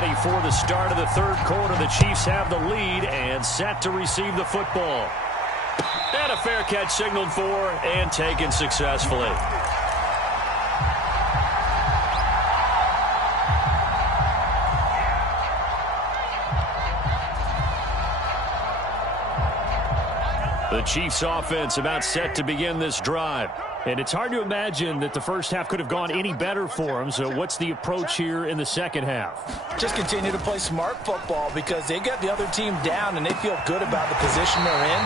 Ready for the start of the third quarter. The Chiefs have the lead and set to receive the football. And a fair catch signaled for and taken successfully. The Chiefs offense about set to begin this drive. And it's hard to imagine that the first half could have gone any better for them. So what's the approach here in the second half? Just continue to play smart football because they got the other team down and they feel good about the position they're in.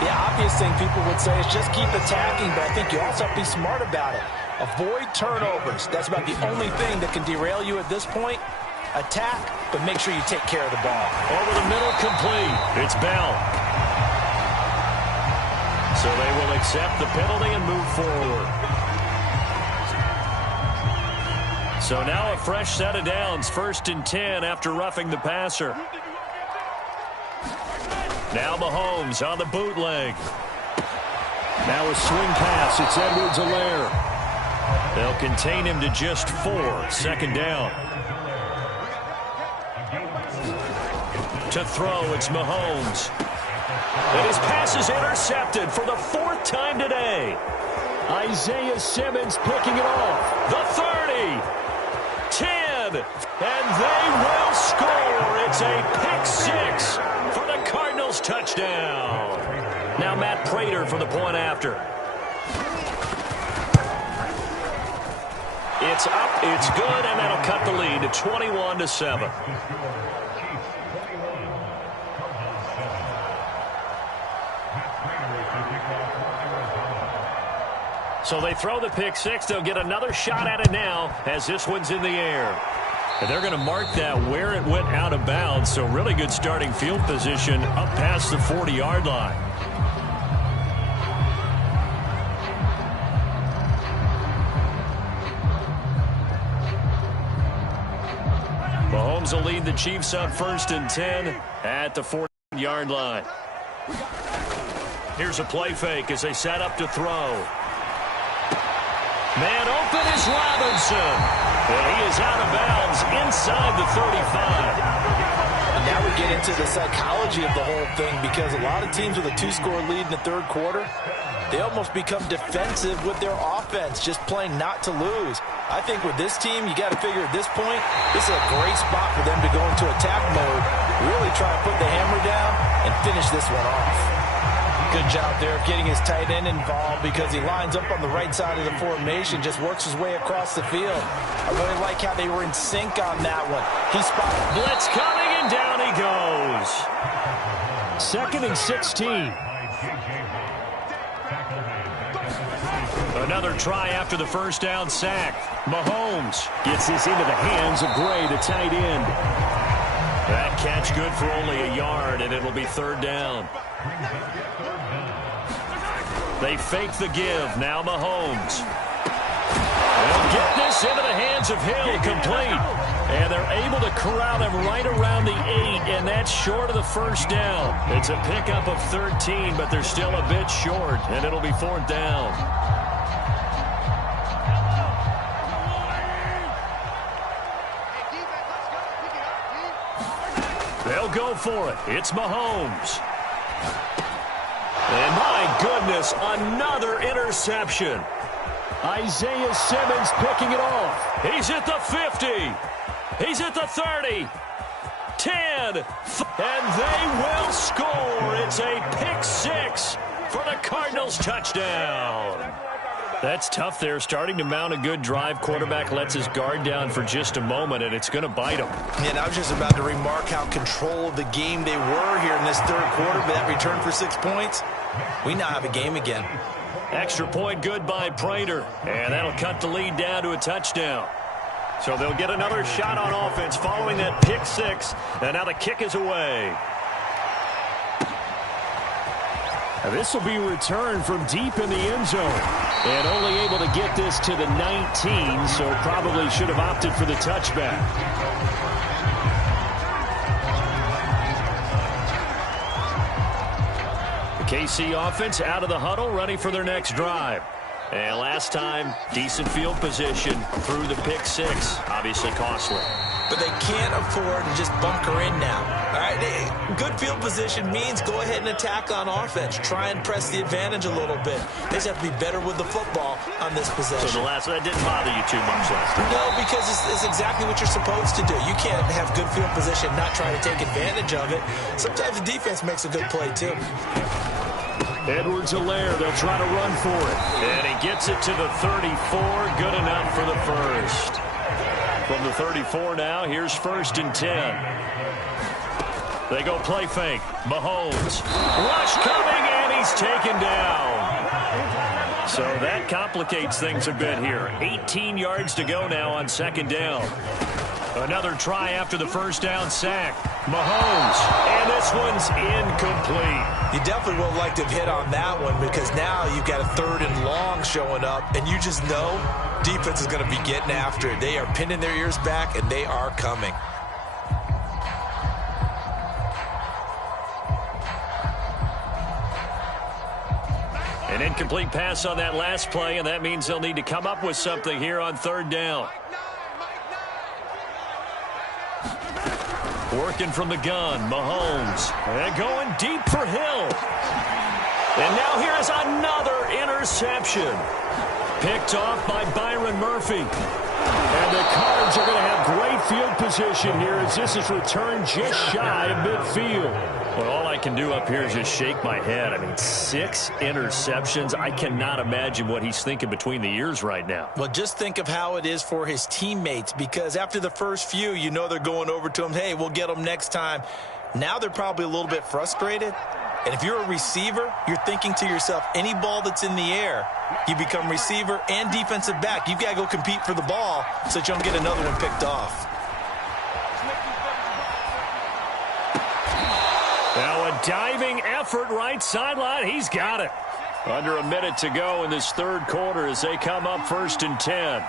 The obvious thing people would say is just keep attacking, but I think you also have to be smart about it. Avoid turnovers. That's about the only thing that can derail you at this point. Attack, but make sure you take care of the ball. Over the middle, complete. It's Bell. So they will accept the penalty and move forward. So now a fresh set of downs. 1st and 10 after roughing the passer. Now Mahomes on the bootleg. Now a swing pass. It's Edwards-Helaire. They'll contain him to just 4. 2nd down. To throw, it's Mahomes. And his pass is intercepted for the 4th time today. Isaiah Simmons picking it off. The 30. 10. And they will score. It's a pick 6 for the Cardinals touchdown. Now Matt Prater for the point after. It's up. It's good. And that'll cut the lead to 21-7. So they throw the pick 6. They'll get another shot at it now as this one's in the air. And they're going to mark that where it went out of bounds. So really good starting field position up past the 40-yard line. Mahomes will lead the Chiefs up 1st and 10 at the 40-yard line. Here's a play fake as they set up to throw. Man open is Robinson. Well, he is out of bounds inside the 35. And now we get into the psychology of the whole thing because a lot of teams with a 2-score lead in the third quarter, they almost become defensive with their offense, just playing not to lose. I think with this team, you got to figure at this point, this is a great spot for them to go into attack mode, really try to put the hammer down and finish this one off. Good job there of getting his tight end involved because he lines up on the right side of the formation, just works his way across the field. I really like how they were in sync on that one. He spotted. Blitz coming, and down he goes. 2nd and 16. Another try after the first down sack. Mahomes gets this into the hands of Gray, the tight end. That catch good for only a yard, and it'll be 3rd down. They fake the give. Now Mahomes. They'll get this into the hands of Hill, complete. And they're able to corral him right around the 8, and that's short of the 1st down. It's a pickup of 13, but they're still a bit short, and it'll be 4th down. They'll go for it. It's Mahomes. And my goodness, another interception. Isaiah Simmons picking it off. He's at the 50. He's at the 30. 10. And they will score. It's a pick 6 for the Cardinals touchdown. That's tough there, starting to mount a good drive. Quarterback lets his guard down for just a moment, and it's going to bite him. And I was just about to remark how control of the game they were here in this third quarter, but that return for 6 points, we now have a game again. Extra point good by Prater, and that'll cut the lead down to a touchdown. So they'll get another shot on offense following that pick 6, and now the kick is away. This will be returned from deep in the end zone. And only able to get this to the 19, so probably should have opted for the touchback. The KC offense out of the huddle, ready for their next drive. And last time, decent field position through the pick 6, obviously costly. but they can't afford to just bunker in now. All right, good field position means go ahead and attack on offense. Try and press the advantage a little bit. They just have to be better with the football on this possession. So that didn't bother you too much last time? No, because it's exactly what you're supposed to do. You can't have good field position, not try to take advantage of it. Sometimes the defense makes a good play, too. Edwards-Helaire, they'll try to run for it. And he gets it to the 34. Good enough for the first. From the 34 now, here's 1st and 10. They go play fake. Mahomes. Rush coming, and he's taken down. So that complicates things a bit here. 18 yards to go now on 2nd down. Another try after the 1st down sack. Mahomes, and this one's incomplete. You definitely would have liked to have hit on that one because now you've got a 3rd and long showing up, and you just know defense is going to be getting after it. They are pinning their ears back, and they are coming. An incomplete pass on that last play, and that means they'll need to come up with something here on 3rd down. Working from the gun, Mahomes. And going deep for Hill. And now here's another interception. Picked off by Byron Murphy. And the Cards are going to have great field position here as this is returned just shy of midfield. Well, all I can do up here is just shake my head. I mean, 6 interceptions. I cannot imagine what he's thinking between the ears right now. Well, just think of how it is for his teammates, because after the first few, you know they're going over to him, hey, we'll get them next time. Now they're probably a little bit frustrated. And if you're a receiver, you're thinking to yourself, any ball that's in the air, you become receiver and defensive back. You've got to go compete for the ball so that you don't get another one picked off. Now a diving effort right sideline. He's got it. Under a minute to go in this 3rd quarter as they come up 1st and 10.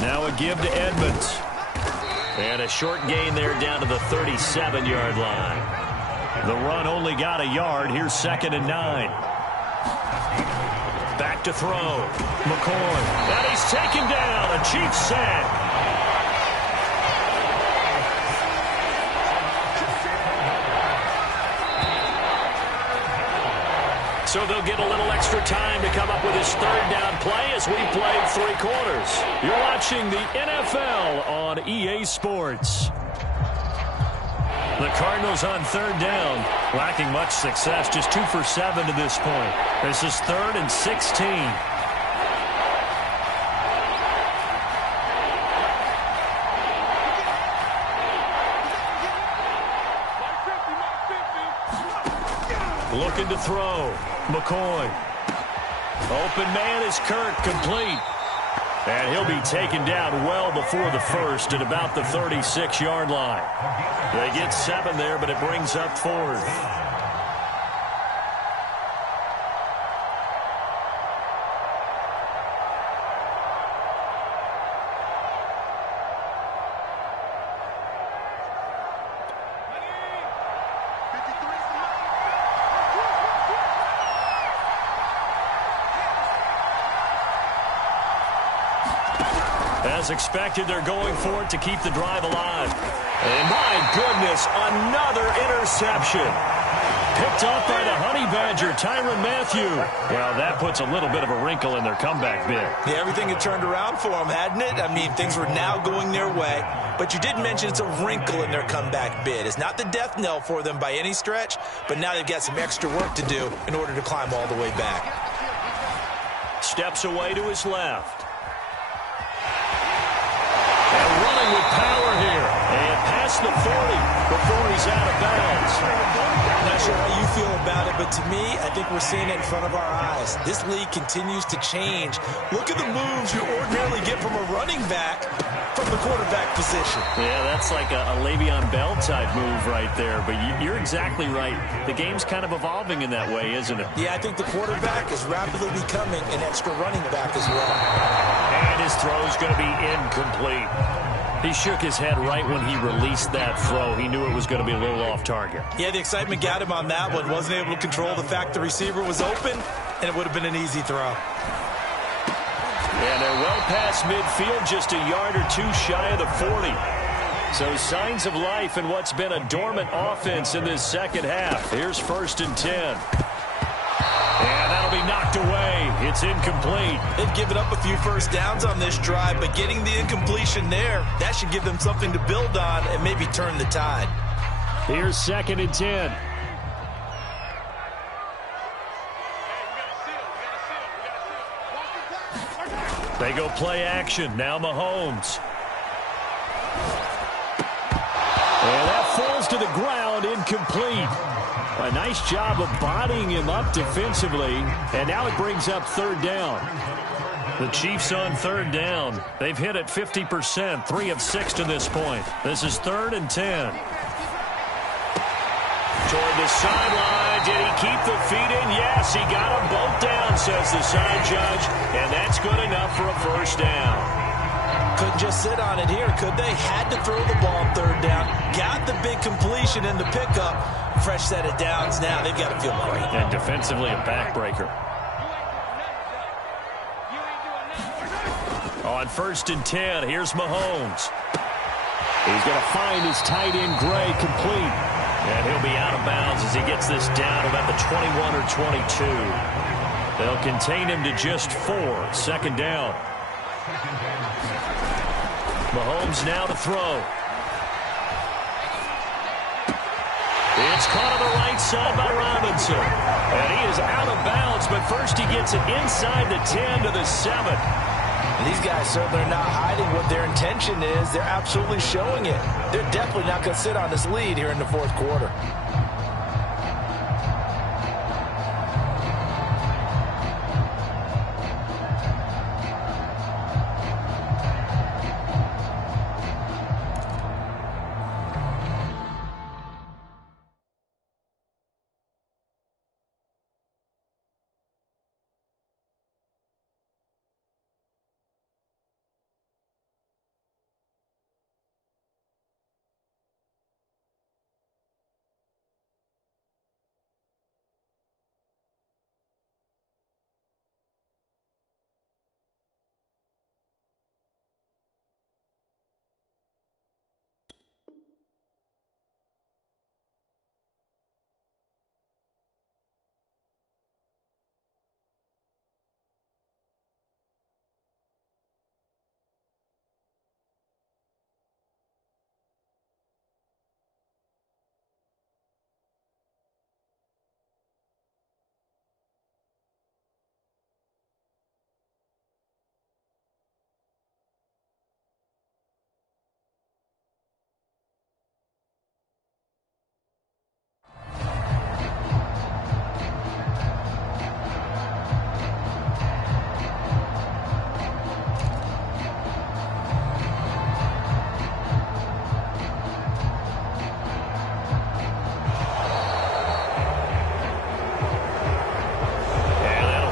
Now a give to Edmonds. And a short gain there down to the 37-yard line. The run only got a yard. Here's 2nd and 9. Back to throw. McCoy. And he's taken down. A Chiefs sack. So they'll get a little extra time to come up with his 3rd down play as we played 3 quarters. You're watching the NFL on EA Sports. The Cardinals on 3rd down, lacking much success, just 2 for 7 to this point. This is 3rd and 16. Looking to throw. McCoy. Open man is Kirk, complete. And he'll be taken down well before the first at about the 36-yard line. They get 7 there, but it brings up 4th. As expected, they're going for it to keep the drive alive. And my goodness, another interception. Picked off by the Honey Badger, Tyrann Mathieu. Well, that puts a little bit of a wrinkle in their comeback bid. Yeah, everything had turned around for them, hadn't it? I mean, things were now going their way. But you did mention it's a wrinkle in their comeback bid. It's not the death knell for them by any stretch, but now they've got some extra work to do in order to climb all the way back. Steps away to his left. And running with power here. And past the 40 before he's out of bounds. Not sure how you feel about it, but to me, I think we're seeing it in front of our eyes. This league continues to change. Look at the moves you ordinarily get from a running back from the quarterback position. Yeah, that's like a Le'Veon Bell type move right there. But you're exactly right. The game's kind of evolving in that way, isn't it? Yeah, I think the quarterback is rapidly becoming an extra running back as well. And his throw is going to be incomplete. He shook his head right when he released that throw. He knew it was going to be a little off target. Yeah, the excitement got him on that one. Wasn't able to control the fact the receiver was open, and it would have been an easy throw. And they're well past midfield, just a yard or two shy of the 40. So signs of life in what's been a dormant offense in this second half. Here's 1st and 10. And that'll be knocked away. It's incomplete. They've given up a few first downs on this drive, but getting the incompletion there, that should give them something to build on and maybe turn the tide. Here's 2nd and 10. They go play action. Now Mahomes. And that falls to the ground, incomplete. A nice job of bodying him up defensively. And now it brings up 3rd down. The Chiefs on 3rd down. They've hit it 50%, 3 of 6 to this point. This is 3rd and 10. Toward the sideline. Did he keep the feet in? Yes, he got them both down, says the side judge. And that's good enough for a 1st down. Couldn't just sit on it here, could they? Had to throw the ball on 3rd down. Got the big completion in the pickup. Fresh set of downs now. They've got to feel great. And defensively a backbreaker. On 1st and 10, here's Mahomes. He's going to find his tight end Gray complete. And he'll be out of bounds as he gets this down about the 21 or 22. They'll contain him to just 4. 2nd down. Mahomes now to throw. It's caught on the right side by Robinson. And he is out of bounds, but first he gets it inside the 10 to the 7. And these guys certainly are not hiding what their intention is. They're absolutely showing it. They're definitely not going to sit on this lead here in the 4th quarter.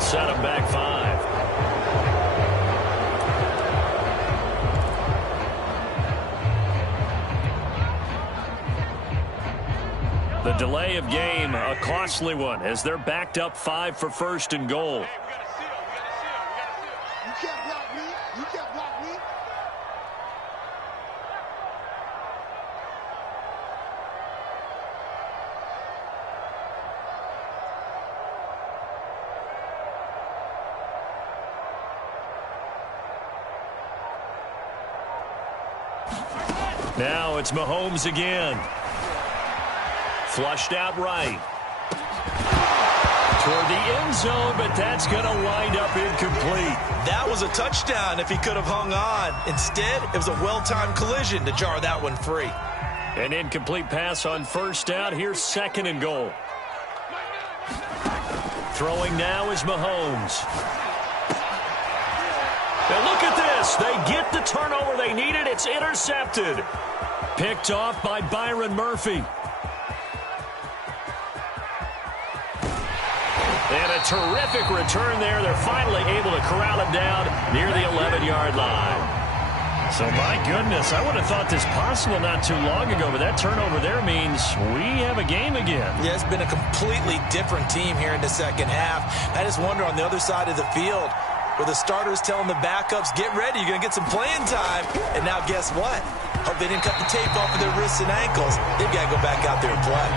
Set him back 5. The delay of game, a costly one, as they're backed up 5 for 1st and goal. You can't block me. You can't block me. Now it's Mahomes again. Flushed out right. Toward the end zone, but that's going to wind up incomplete. That was a touchdown if he could have hung on. Instead, it was a well-timed collision to jar that one free. An incomplete pass on 1st down. Here's 2nd and goal. Throwing now is Mahomes. And look at this. They get the turnover they needed. It's intercepted. Picked off by Byron Murphy. And a terrific return there. They're finally able to corral him down near the 11-yard line. So, my goodness, I would have thought this possible not too long ago, but that turnover there means we have a game again. Yeah, it's been a completely different team here in the second half. I just wonder on the other side of the field, where the starters telling the backups, get ready, you're going to get some playing time. And now guess what? Hope they didn't cut the tape off of their wrists and ankles. They've got to go back out there and play.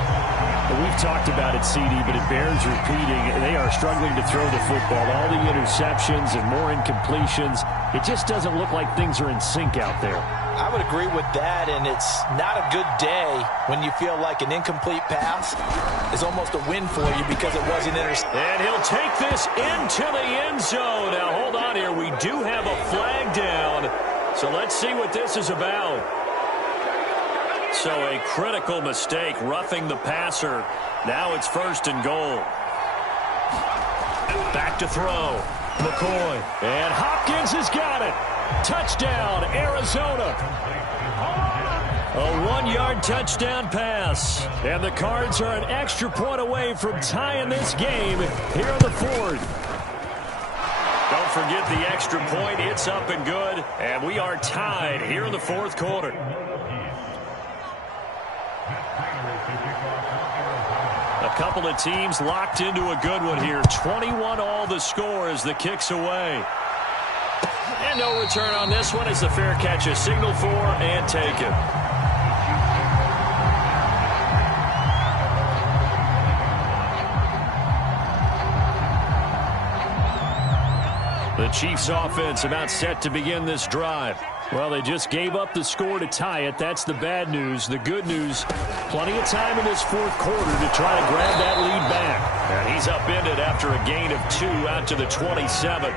Well, we've talked about it, CD, but it bears repeating. They are struggling to throw the football. All the interceptions and more incompletions. It just doesn't look like things are in sync out there. I would agree with that, and it's not a good day when you feel like an incomplete pass is almost a win for you because it wasn't intercepted. And he'll take this into the end zone. Now, hold on here. We do have a flag down, so let's see what this is about. So a critical mistake, roughing the passer. Now it's 1st and goal. Back to throw. McCoy. And Hopkins has got it. Touchdown, Arizona. A 1-yard touchdown pass. And the Cards are an extra point away from tying this game here in the 4th. Don't forget the extra point. It's up and good. And we are tied here in the 4th quarter. A couple of teams locked into a good one here. 21 all the score as the kick's away. And no return on this one as the fair catch is signaled for and taken. The Chiefs offense about set to begin this drive. Well, they just gave up the score to tie it. That's the bad news. The good news, plenty of time in this 4th quarter to try to grab that lead back. And he's upended after a gain of 2 out to the 27.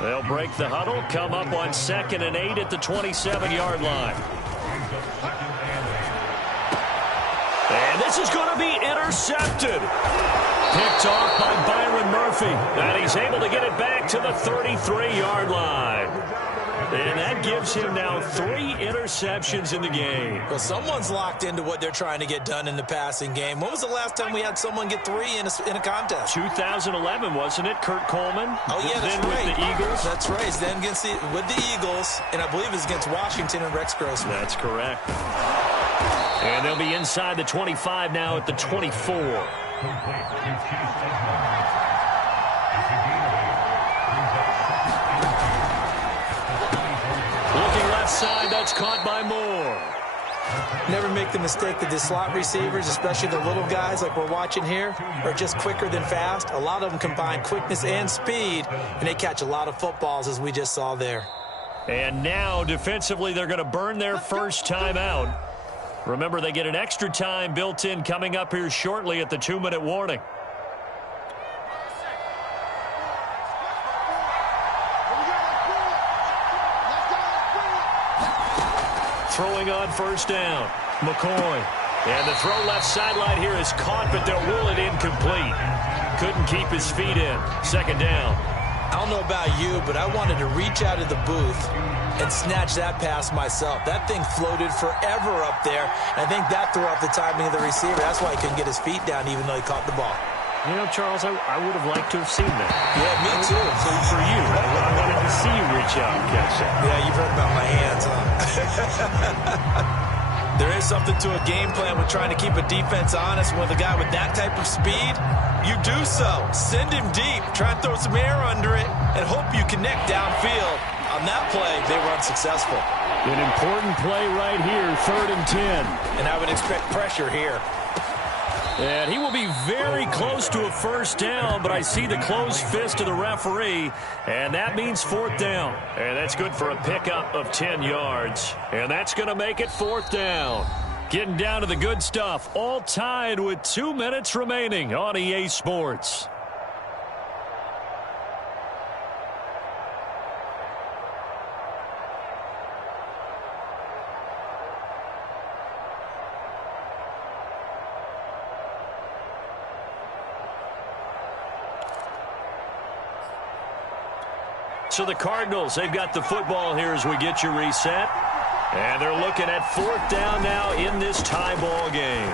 They'll break the huddle, come up on 2nd and 8 at the 27-yard line. And this is going to be intercepted. Picked off by Byron Murphy. And he's able to get it back to the 33-yard line. And that gives him now 3 interceptions in the game. Well, someone's locked into what they're trying to get done in the passing game. When was the last time we had someone get 3 in a contest? 2011, wasn't it? Kurt Coleman? Oh, yeah, that's then right. With the Eagles? That's right. Then with the Eagles, and I believe it's against Washington and Rex Grossman. That's correct. And they'll be inside the 25 now at the 24. Looking left side, that's caught by Moore. Never make the mistake that the slot receivers, especially the little guys like we're watching here, are just quicker than fast. A lot of them combine quickness and speed, and they catch a lot of footballs, as we just saw there. And now, defensively, they're going to burn their first time out. Remember, they get an extra time built in coming up here shortly at the 2-minute warning. Throwing on 1st down. McCoy. And the throw left sideline here is caught, but they'll rule it incomplete. Couldn't keep his feet in. 2nd down. I don't know about you, but I wanted to reach out of the booth and snatch that pass myself. That thing floated forever up there. I think that threw off the timing of the receiver. That's why he couldn't get his feet down even though he caught the ball. You know, Charles, I would have liked to have seen that. Yeah, me too. For you. I wanted to see you reach out and catch that. Yeah, you've heard about my hands, huh? There is something to a game plan with trying to keep a defense honest. With a guy with that type of speed, you do so. Send him deep. Try and throw some air under it and hope you connect downfield. On that play, they were unsuccessful. An important play right here, 3rd and 10. And I would expect pressure here. And he will be very close to a 1st down, but I see the closed fist of the referee, and that means 4th down. And that's good for a pickup of 10 yards. And that's going to make it 4th down. Getting down to the good stuff, all tied with 2 minutes remaining on EA Sports. So the Cardinals, they've got the football here as we get you reset. And they're looking at 4th down now in this tie ball game.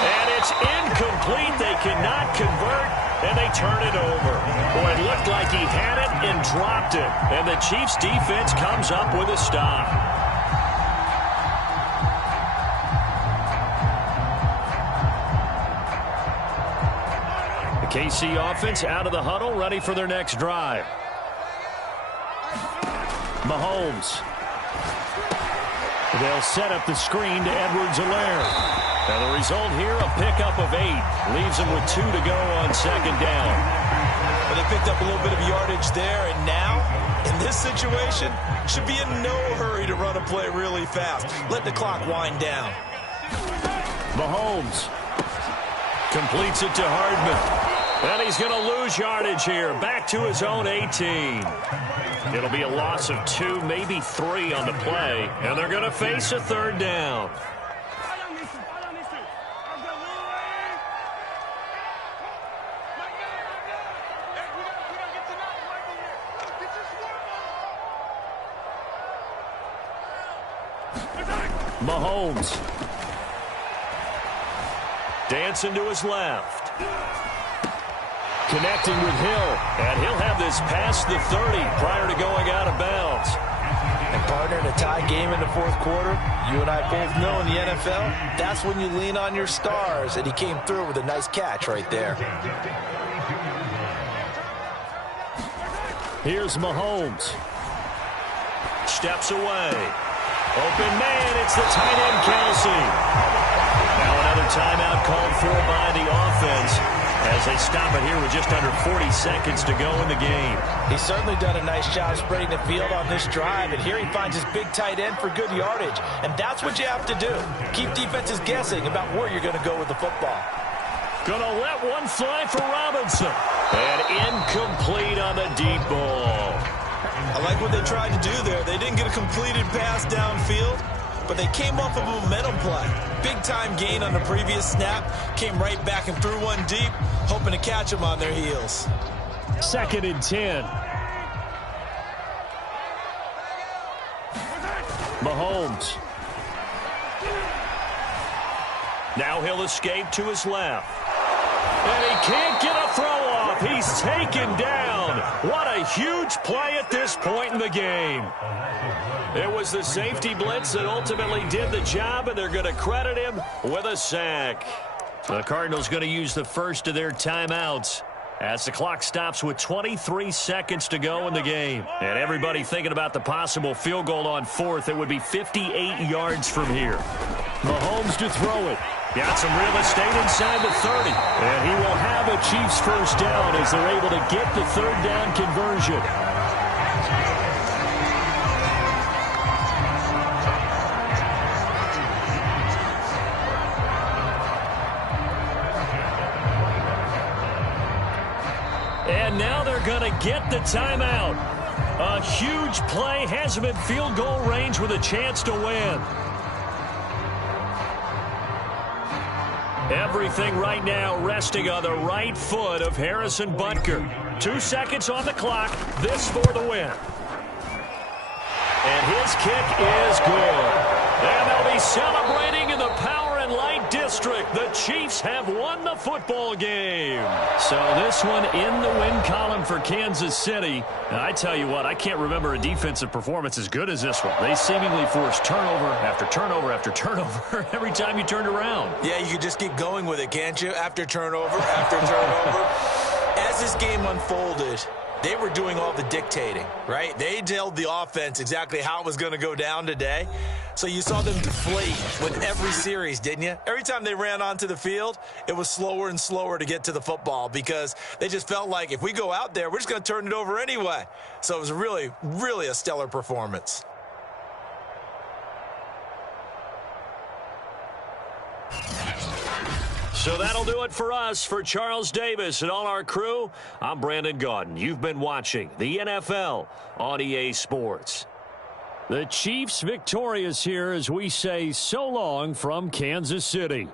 And it's incomplete. They cannot convert. and they turn it over. Boy, it looked like he had it and dropped it. And the Chiefs' defense comes up with a stop. The KC offense out of the huddle, ready for their next drive. Mahomes. They'll set up the screen to Edwards-Helaire. And the result here, a pickup of 8. Leaves them with 2 to go on second down. Well, they picked up a little bit of yardage there, and now, in this situation, should be in no hurry to run a play really fast. Let the clock wind down. Mahomes completes it to Hardman. And he's going to lose yardage here. Back to his own 18. It'll be a loss of 2, maybe 3 on the play. And they're going to face a third down. Mahomes. Dancing to his left. Connecting with Hill. And he'll have this past the 30 prior to going out of bounds. And partner, in a tie game in the fourth quarter, you and I both know in the NFL, that's when you lean on your stars. And he came through with a nice catch right there. Here's Mahomes. Steps away. Open man, it's the tight end, Kelsey. Now another timeout called for by the offense as they stop it here with just under 40 seconds to go in the game. He's certainly done a nice job spreading the field on this drive, and here he finds his big tight end for good yardage. And that's what you have to do. Keep defenses guessing about where you're going to go with the football. Gonna let one fly for Robinson. And incomplete on the deep ball. I like what they tried to do there. They didn't get a completed pass downfield, but they came off of a momentum play. Big-time gain on the previous snap. Came right back and threw one deep, hoping to catch them on their heels. 2nd and 10. Mahomes. Now he'll escape to his left. And he can't get a throw off. He's taken down. What a huge play at this point in the game. It was the safety blitz that ultimately did the job, and they're going to credit him with a sack. The Cardinals going to use the first of their timeouts as the clock stops with 23 seconds to go in the game. And everybody thinking about the possible field goal on 4th. It would be 58 yards from here. Mahomes to throw it. Got some real estate inside the 30. And he will have a Chiefs first down as they're able to get the third down conversion. And now they're going to get the timeout. A huge play has him in field goal range with a chance to win. Everything right now resting on the right foot of Harrison Butker. 2 seconds on the clock. This for the win. And his kick is good. And they'll be celebrating in the Power and Light District. The Chiefs have won the football game. So this one in the win column for Kansas City. And I tell you what, I can't remember a defensive performance as good as this one. They seemingly forced turnover after turnover after turnover every time you turned around. Yeah, you could just keep going with it, can't you? After turnover, after turnover. As this game unfolded, they were doing all the dictating, right? They told the offense exactly how it was going to go down today. So you saw them deflate with every series, didn't you? Every time they ran onto the field, it was slower and slower to get to the football because they just felt like if we go out there, we're just going to turn it over anyway. So it was really, really a stellar performance. So that'll do it for us. For Charles Davis and all our crew, I'm Brandon Gaudin. You've been watching the NFL on EA Sports. The Chiefs victorious here as we say so long from Kansas City.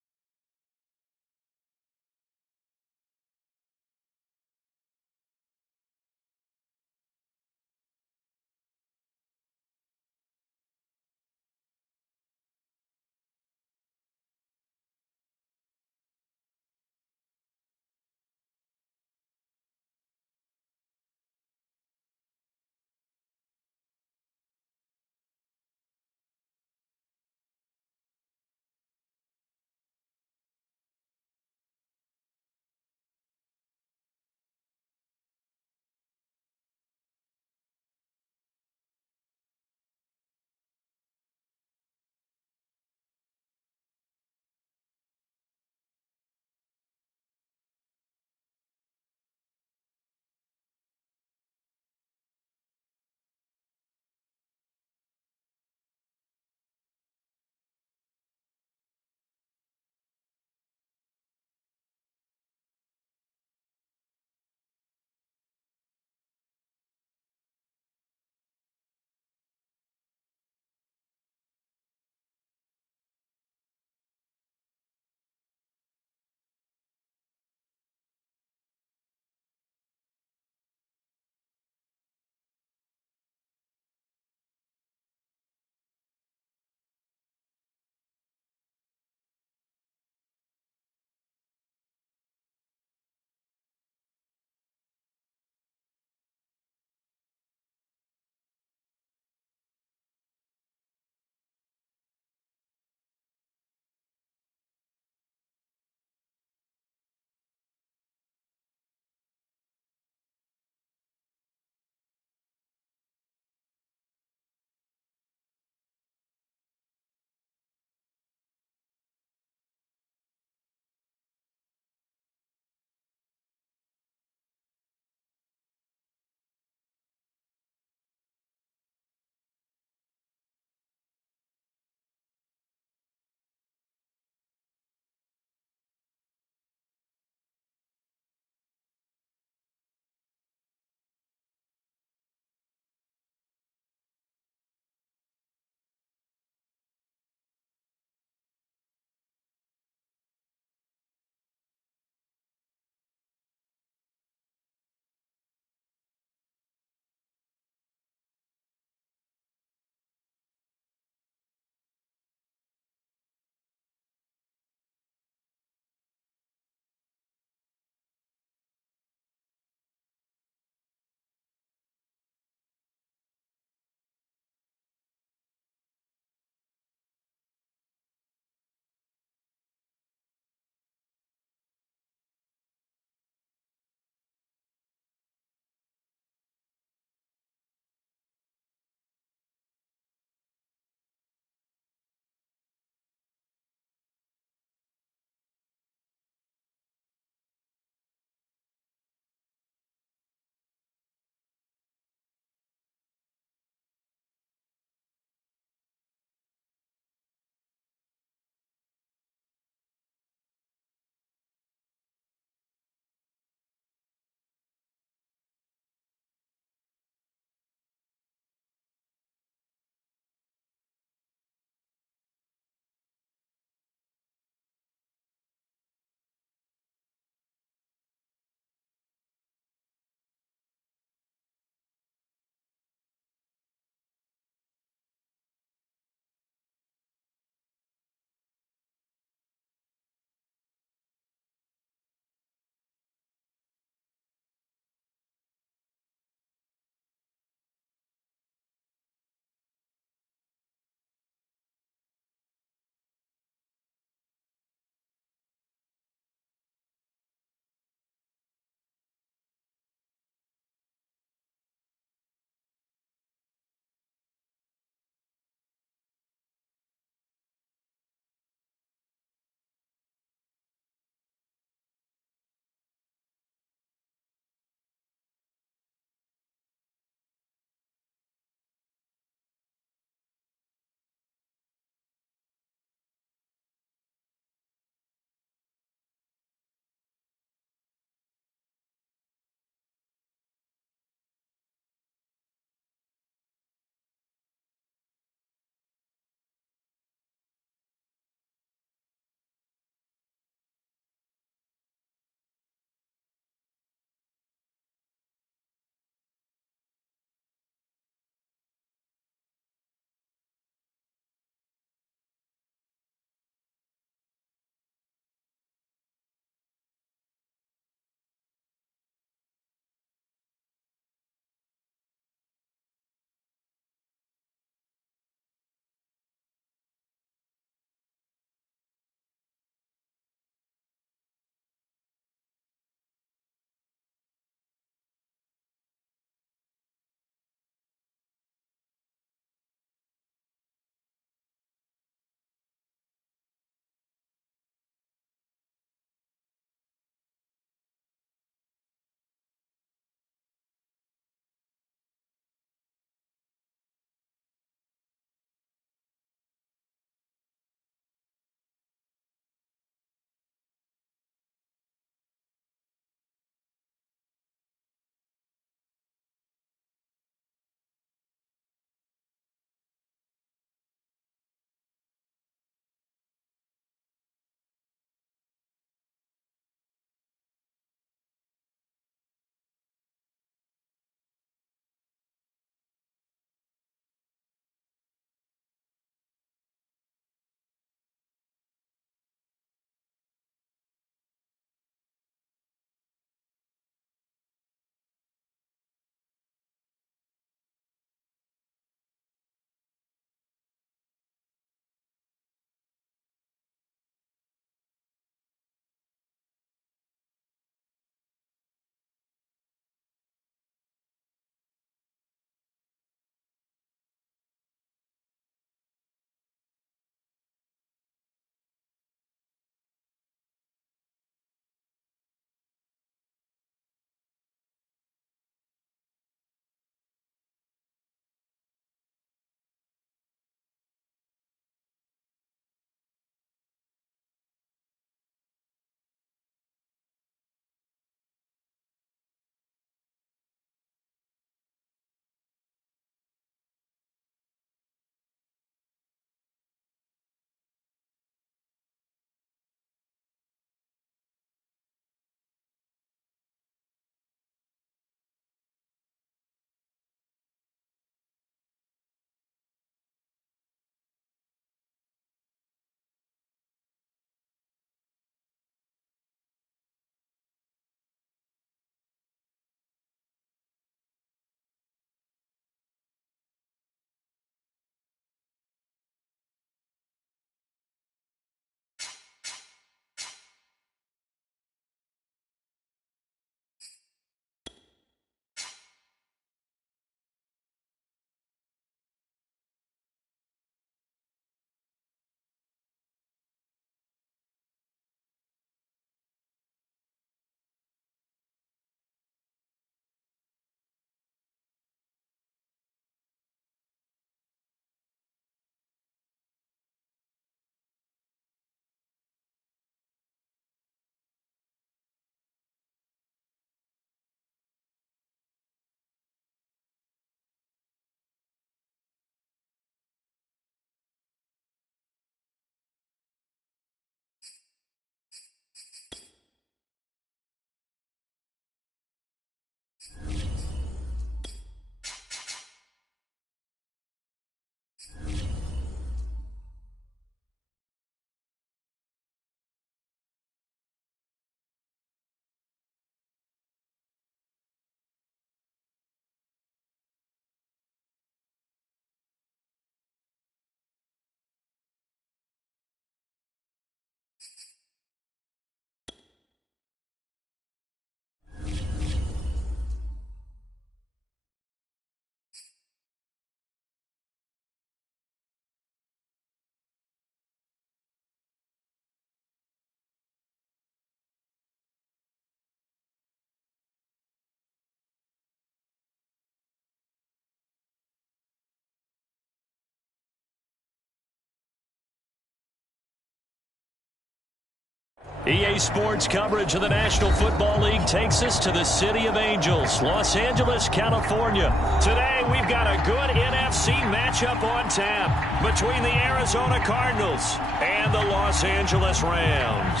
EA Sports coverage of the National Football League takes us to the City of Angels, Los Angeles, California. Today, we've got a good NFC matchup on tap between the Arizona Cardinals and the Los Angeles Rams.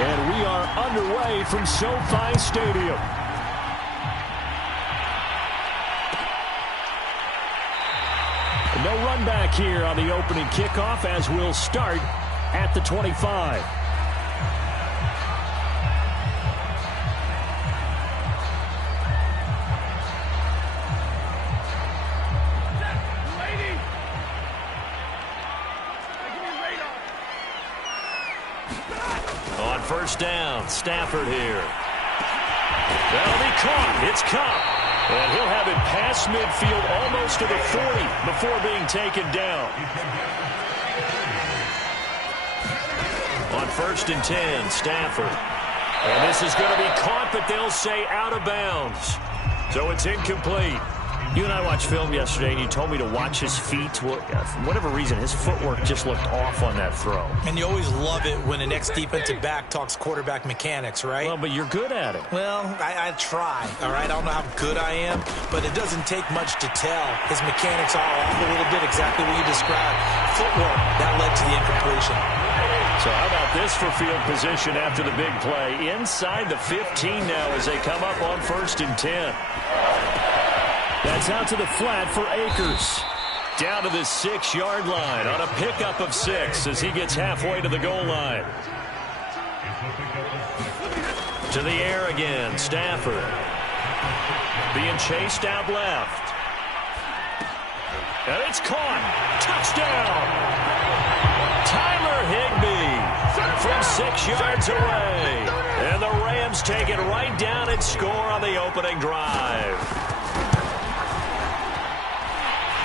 And we are underway from SoFi Stadium. No run back here on the opening kickoff as we'll start at the 25. On first down, Stafford here. That'll be caught. It's caught. And he'll have it past midfield almost to the 40 before being taken down. On first and 10, Stafford. And this is going to be caught, but they'll say out of bounds. So it's incomplete. You and I watched film yesterday, and you told me to watch his feet. Well, for whatever reason, his footwork just looked off on that throw. And you always love it when an ex-defensive back talks quarterback mechanics, right? Well, but you're good at it. Well, I try, all right? I don't know how good I am, but it doesn't take much to tell. His mechanics are off a little bit, exactly what you described. Footwork, that led to the incompletion. So how about this for field position after the big play? Inside the 15 now as they come up on first and 10. That's out to the flat for Akers. Down to the 6-yard line on a pickup of 6 as he gets halfway to the goal line. To the air again, Stafford. Being chased out left. And it's caught. Touchdown. Tyler Higbee from 6 yards away. And the Rams take it right down and score on the opening drive.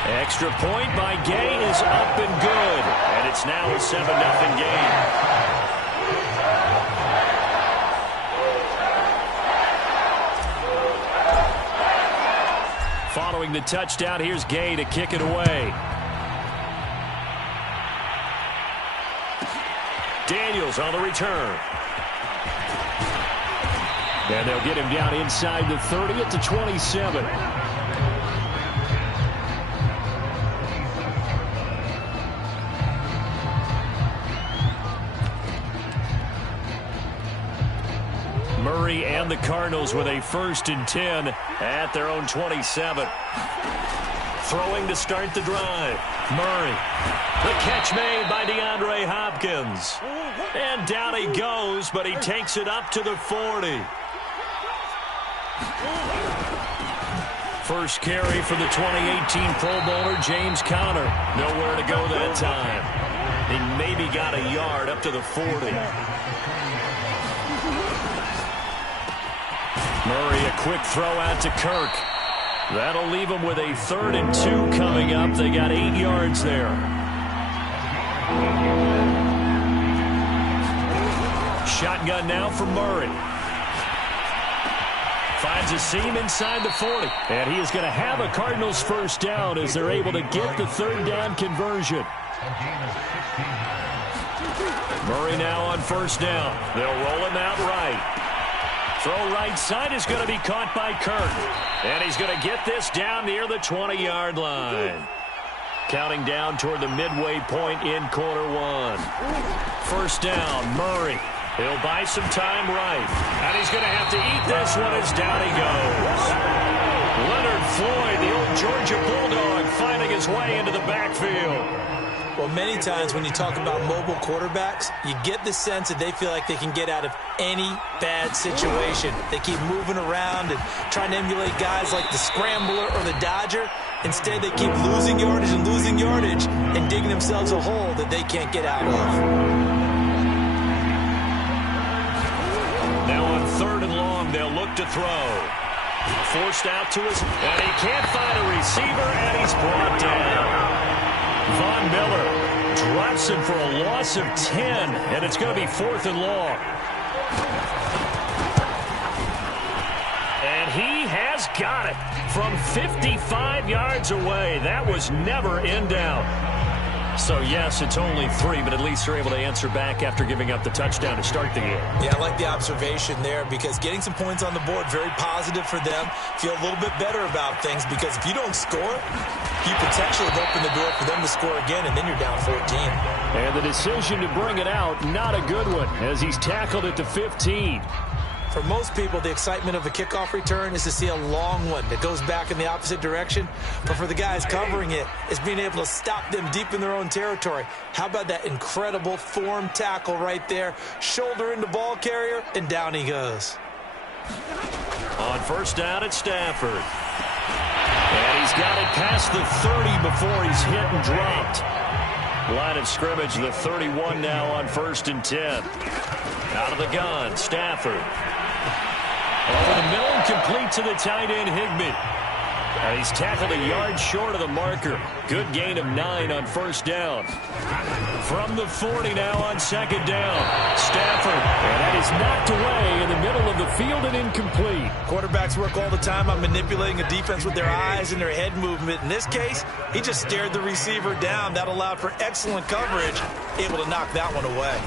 Extra point by Gay is up and good. And it's now a 7-0 game. Following the touchdown, here's Gay to kick it away. Daniels on the return. And they'll get him down inside the 30 at the 27. Murray and the Cardinals with a first and 10 at their own 27. Throwing to start the drive. Murray. The catch made by DeAndre Hopkins. And down he goes, but he takes it up to the 40. First carry for the 2018 Pro Bowler, James Conner. Nowhere to go that time. He maybe got a yard up to the 40. Murray, a quick throw out to Kirk. That'll leave him with a 3rd and 2 coming up. They got 8 yards there. Shotgun now for Murray. Finds a seam inside the 40. And he is going to have a Cardinals first down as they're able to get the 3rd down conversion. Murray now on first down. They'll roll him out right. Throw right side is going to be caught by Kirk. And he's going to get this down near the 20-yard line. Counting down toward the midway point in quarter 1. First down, Murray. He'll buy some time right. And he's going to have to eat this one as down he goes. Leonard Floyd, the old Georgia Bulldog, finding his way into the backfield. Well, many times when you talk about mobile quarterbacks, you get the sense that they feel like they can get out of any bad situation. They keep moving around and trying to emulate guys like the Scrambler or the Dodger. Instead, they keep losing yardage and digging themselves a hole that they can't get out of. Now on 3rd and long, they'll look to throw. Forced out to his, and he can't find a receiver, and he's brought down. Von Miller drops him for a loss of 10, and it's going to be 4th and long. And he has got it from 55 yards away. That was never in doubt. So, yes, it's only 3, but at least they're able to answer back after giving up the touchdown to start the game. Yeah, I like the observation there because getting some points on the board, very positive for them. Feel a little bit better about things because if you don't score, you potentially have opened the door for them to score again, and then you're down 14. And the decision to bring it out, not a good one, as he's tackled it to 15. For most people, the excitement of a kickoff return is to see a long one that goes back in the opposite direction. But for the guys covering it, it's being able to stop them deep in their own territory. How about that incredible form tackle right there? Shoulder into ball carrier, and down he goes. On first down at Stafford. And he's got it past the 30 before he's hit and dropped. Line of scrimmage, the 31 now on 1st and 10. Out of the gun, Stafford. Over the middle, complete to the tight end, Higbee. And he's tackled a yard short of the marker. Good gain of 9 on 1st down. From the 40 now on 2nd down. Stafford, and that is knocked away in the middle of the field and incomplete. Quarterbacks work all the time on manipulating a defense with their eyes and their head movement. In this case, he just stared the receiver down. That allowed for excellent coverage, able to knock that one away.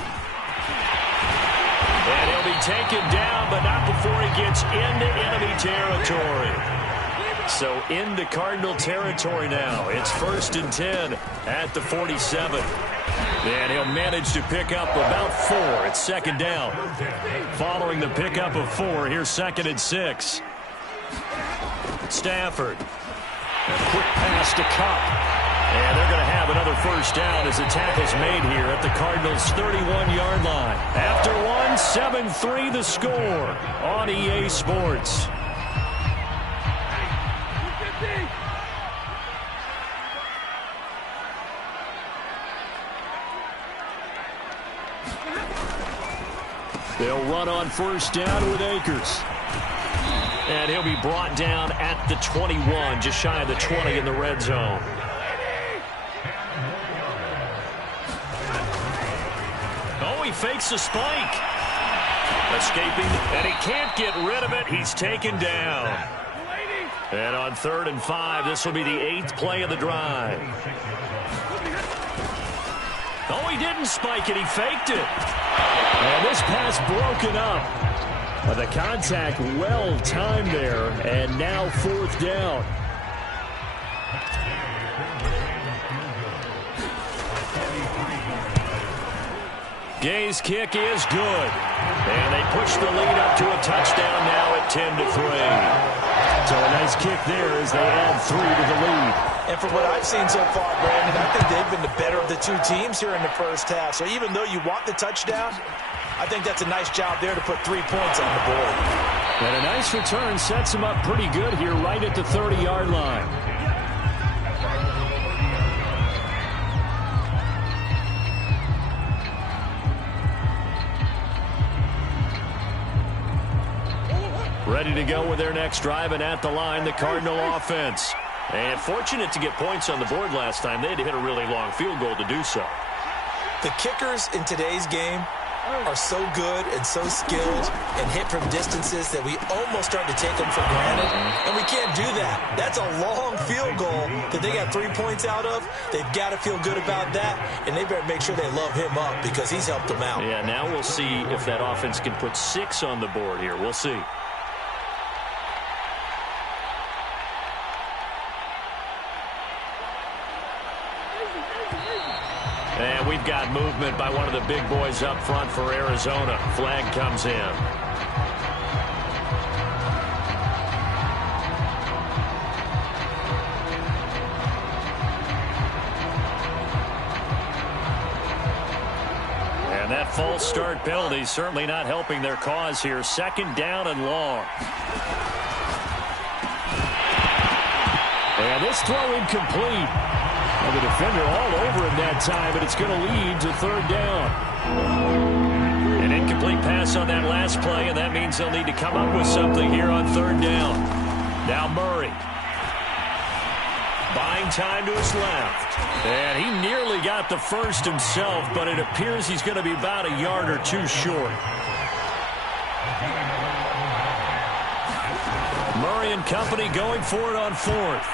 And he'll be taken down, but not before he gets into enemy territory. So into Cardinal territory now. It's 1st and 10 at the 47. And he'll manage to pick up about 4 at 2nd down. Following the pickup of 4, here's 2nd and 6. Stafford. A quick pass to Cup. And they're going to have another 1st down as the tackle's made here at the Cardinals' 31-yard line. After 7-3 the score on EA Sports. They'll run on 1st down with Akers. And he'll be brought down at the 21, just shy of the 20 in the red zone. Oh, he fakes the spike. Escaping, and he can't get rid of it. He's taken down. And on 3rd and 5, this will be the 8th play of the drive. Oh, he didn't spike it. He faked it. And this pass broken up. But the contact well timed there, and now 4th down. Gay's kick is good. And they push the lead up to a touchdown now at 10-3. So a nice kick there as they add 3 to the lead. And from what I've seen so far, Brandon, I think they've been the better of the two teams here in the first half. So even though you want the touchdown, I think that's a nice job there to put 3 points on the board. And a nice return sets them up pretty good here right at the 30-yard line. Ready to go with their next drive, and at the line, the Cardinal offense. And fortunate to get points on the board last time. They had to hit a really long field goal to do so. The kickers in today's game are so good and so skilled and hit from distances that we almost start to take them for granted, and we can't do that. That's a long field goal that they got 3 points out of. They've got to feel good about that, and they better make sure they love him up because he's helped them out. Yeah, now we'll see if that offense can put 6 on the board here. We'll see. And we've got movement by one of the big boys up front for Arizona. Flag comes in. And that false start penalty certainly not helping their cause here. 2nd down and long. And this throw incomplete. And the defender all over him that time, but it's going to lead to 3rd down. An incomplete pass on that last play, and that means they'll need to come up with something here on 3rd down. Now Murray. Buying time to his left. And he nearly got the first himself, but it appears he's going to be about a yard or 2 short. McCoy and company going for it on fourth.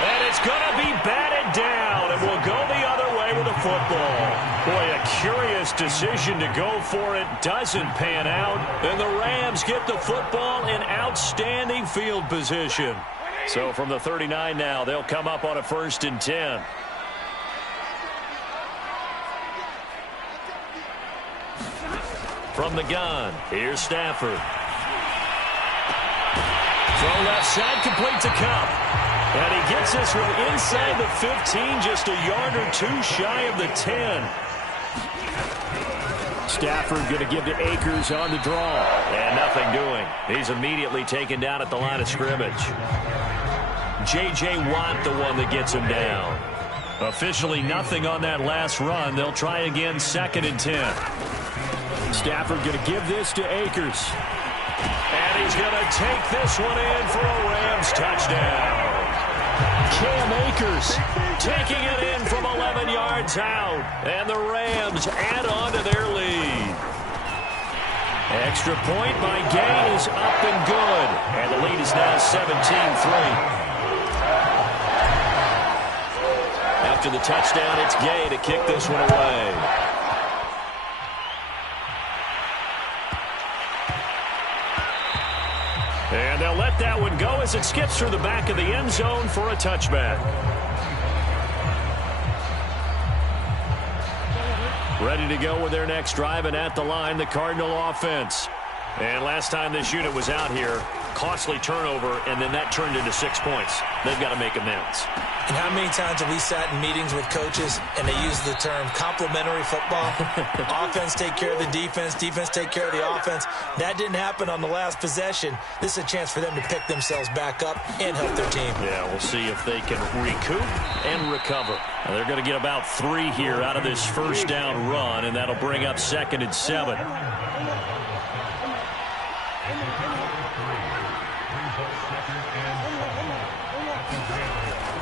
And it's going to be batted down, and we'll go the other way with the football. Boy, a curious decision to go for it. Doesn't pan out, and the Rams get the football in outstanding field position. So from the 39 now, they'll come up on a 1st and 10. From the gun, here's Stafford. Throw left side, complete to Cup. And he gets this one inside the 15, just a yard or two shy of the 10. Stafford going to give to Akers on the draw. And nothing doing. He's immediately taken down at the line of scrimmage. J.J. Watt, the one that gets him down. Officially nothing on that last run. They'll try again, 2nd and 10. Stafford going to give this to Akers. And he's going to take this one in for a Rams touchdown. Cam Akers taking it in from 11 yards out. And the Rams add on to their lead. Extra point by Gay is up and good. And the lead is now 17-3. After the touchdown, it's Gay to kick this one away. And they'll let that one go as it skips through the back of the end zone for a touchback. Ready to go with their next drive, and at the line, the Cardinal offense. And last time this unit was out here, costly turnover, and then that turned into 6 points. They've got to make amends. And how many times have we sat in meetings with coaches and they use the term complementary football? Offense take care of the defense, defense take care of the offense. That didn't happen on the last possession. This is a chance for them to pick themselves back up and help their team. Yeah, we'll see if they can recoup and recover. Now, they're going to get about 3 here out of this first down run, and that'll bring up 2nd and 7.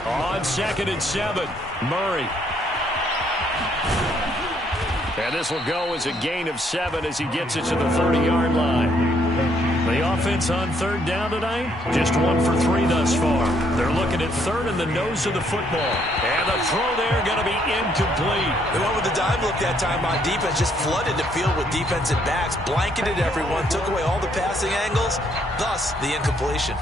On 2nd and 7, Murray. And this will go as a gain of 7 as he gets it to the 30-yard line. The offense on 3rd down tonight, just 1 for 3 thus far. They're looking at 3rd in the nose of the football. And the throw there going to be incomplete. They went with the dime look that time on defense, just flooded the field with defensive backs, blanketed everyone, took away all the passing angles, thus the incompletion.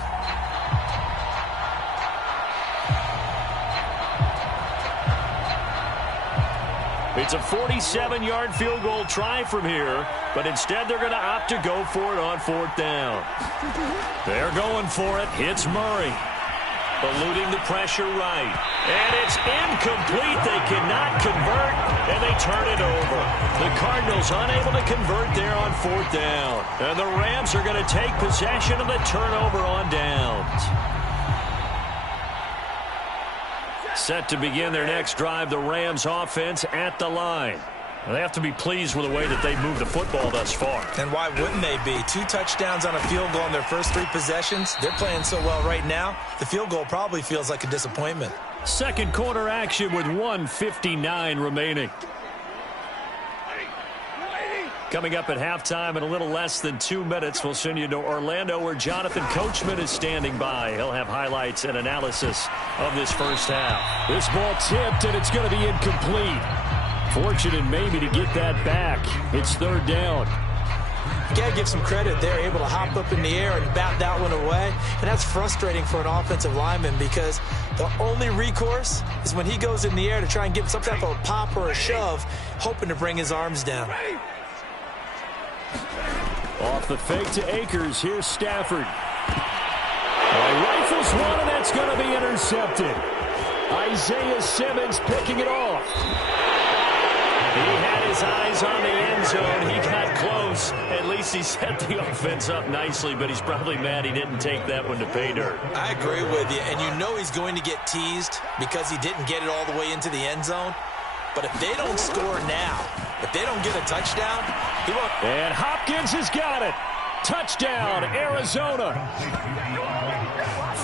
It's a 47-yard field goal try from here, but instead they're going to opt to go for it on 4th down. They're going for it. Hits Murray. Eluding the pressure right. And it's incomplete. They cannot convert, and they turn it over. The Cardinals unable to convert there on 4th down. And the Rams are going to take possession of the turnover on downs. Set to begin their next drive, the Rams offense at the line. Well, they have to be pleased with the way that they've moved the football thus far. And why wouldn't they be? 2 touchdowns on a field goal in their first 3 possessions. They're playing so well right now, the field goal probably feels like a disappointment. Second quarter action with 1:59 remaining. Coming up at halftime in a little less than 2 minutes, we'll send you to Orlando where Jonathan Coachman is standing by. He'll have highlights and analysis of this first half. This ball tipped, and it's going to be incomplete. Fortunate maybe to get that back. It's 3rd down. You got to give some credit. They're able to hop up in the air and bat that one away. And that's frustrating for an offensive lineman because the only recourse is when he goes in the air to try and get some type of a pop or a shove, hoping to bring his arms down. Off the fake to Akers. Here's Stafford. Rifles one, and that's going to be intercepted. Isaiah Simmons picking it off. He had his eyes on the end zone. He got close. At least he set the offense up nicely, but he's probably mad he didn't take that one to pay dirt. I agree with you, and you know he's going to get teased because he didn't get it all the way into the end zone. But if they don't score now, if they don't get a touchdown, he won't. And Hopkins has got it. Touchdown, Arizona.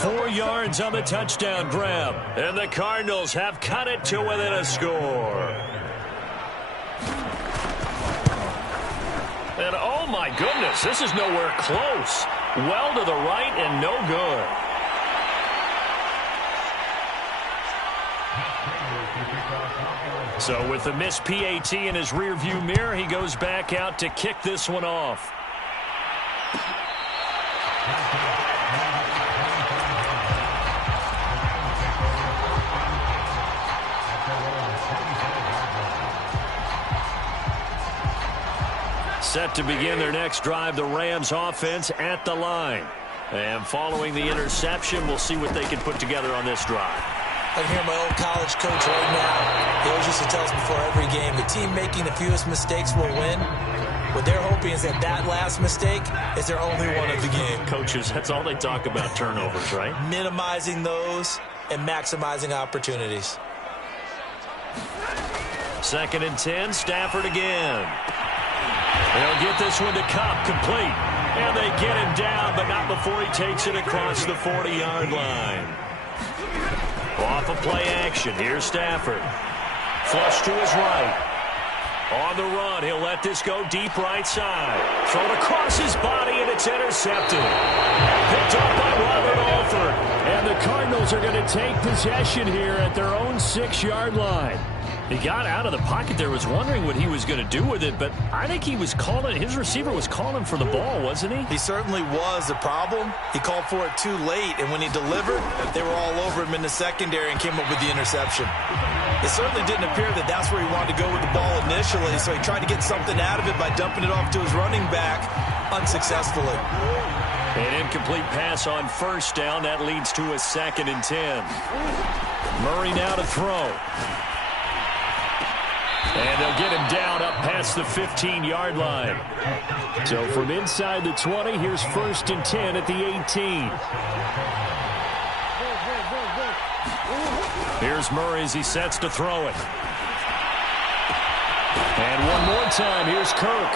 4 yards on the touchdown grab. And the Cardinals have cut it to within a score. And oh my goodness, this is nowhere close. Well to the right and no good. So with the missed PAT in his rearview mirror, he goes back out to kick this one off. Set to begin their next drive, the Rams offense at the line. And following the interception, we'll see what they can put together on this drive. I hear my old college coach right now. He always used to tell us before every game, the team making the fewest mistakes will win. What they're hoping is that last mistake is their only one of the game. Coaches, that's all they talk about, turnovers, right? Minimizing those and maximizing opportunities. 2nd and 10, Stafford again. They'll get this one to Cup, complete. And they get him down, but not before he takes it across the 40-yard line. Off of play action, here's Stafford. Flush to his right. On the run, he'll let this go deep right side. Thrown across his body, and it's intercepted. Picked up by Robert Alford. And the Cardinals are going to take possession here at their own 6-yard line. He got out of the pocket there, was wondering what he was going to do with it, but I think he was calling, his receiver was calling for the ball, wasn't he? He certainly was. The problem, he called for it too late, and when he delivered, they were all over him in the secondary and came up with the interception. It certainly didn't appear that that's where he wanted to go with the ball initially, so he tried to get something out of it by dumping it off to his running back unsuccessfully. An incomplete pass on 1st down. That leads to a 2nd and 10. Murray now to throw. And they'll get him down up past the 15-yard line. So from inside the 20, here's 1st and 10 at the 18. Here's Murray as he sets to throw it. And one more time, here's Kirk.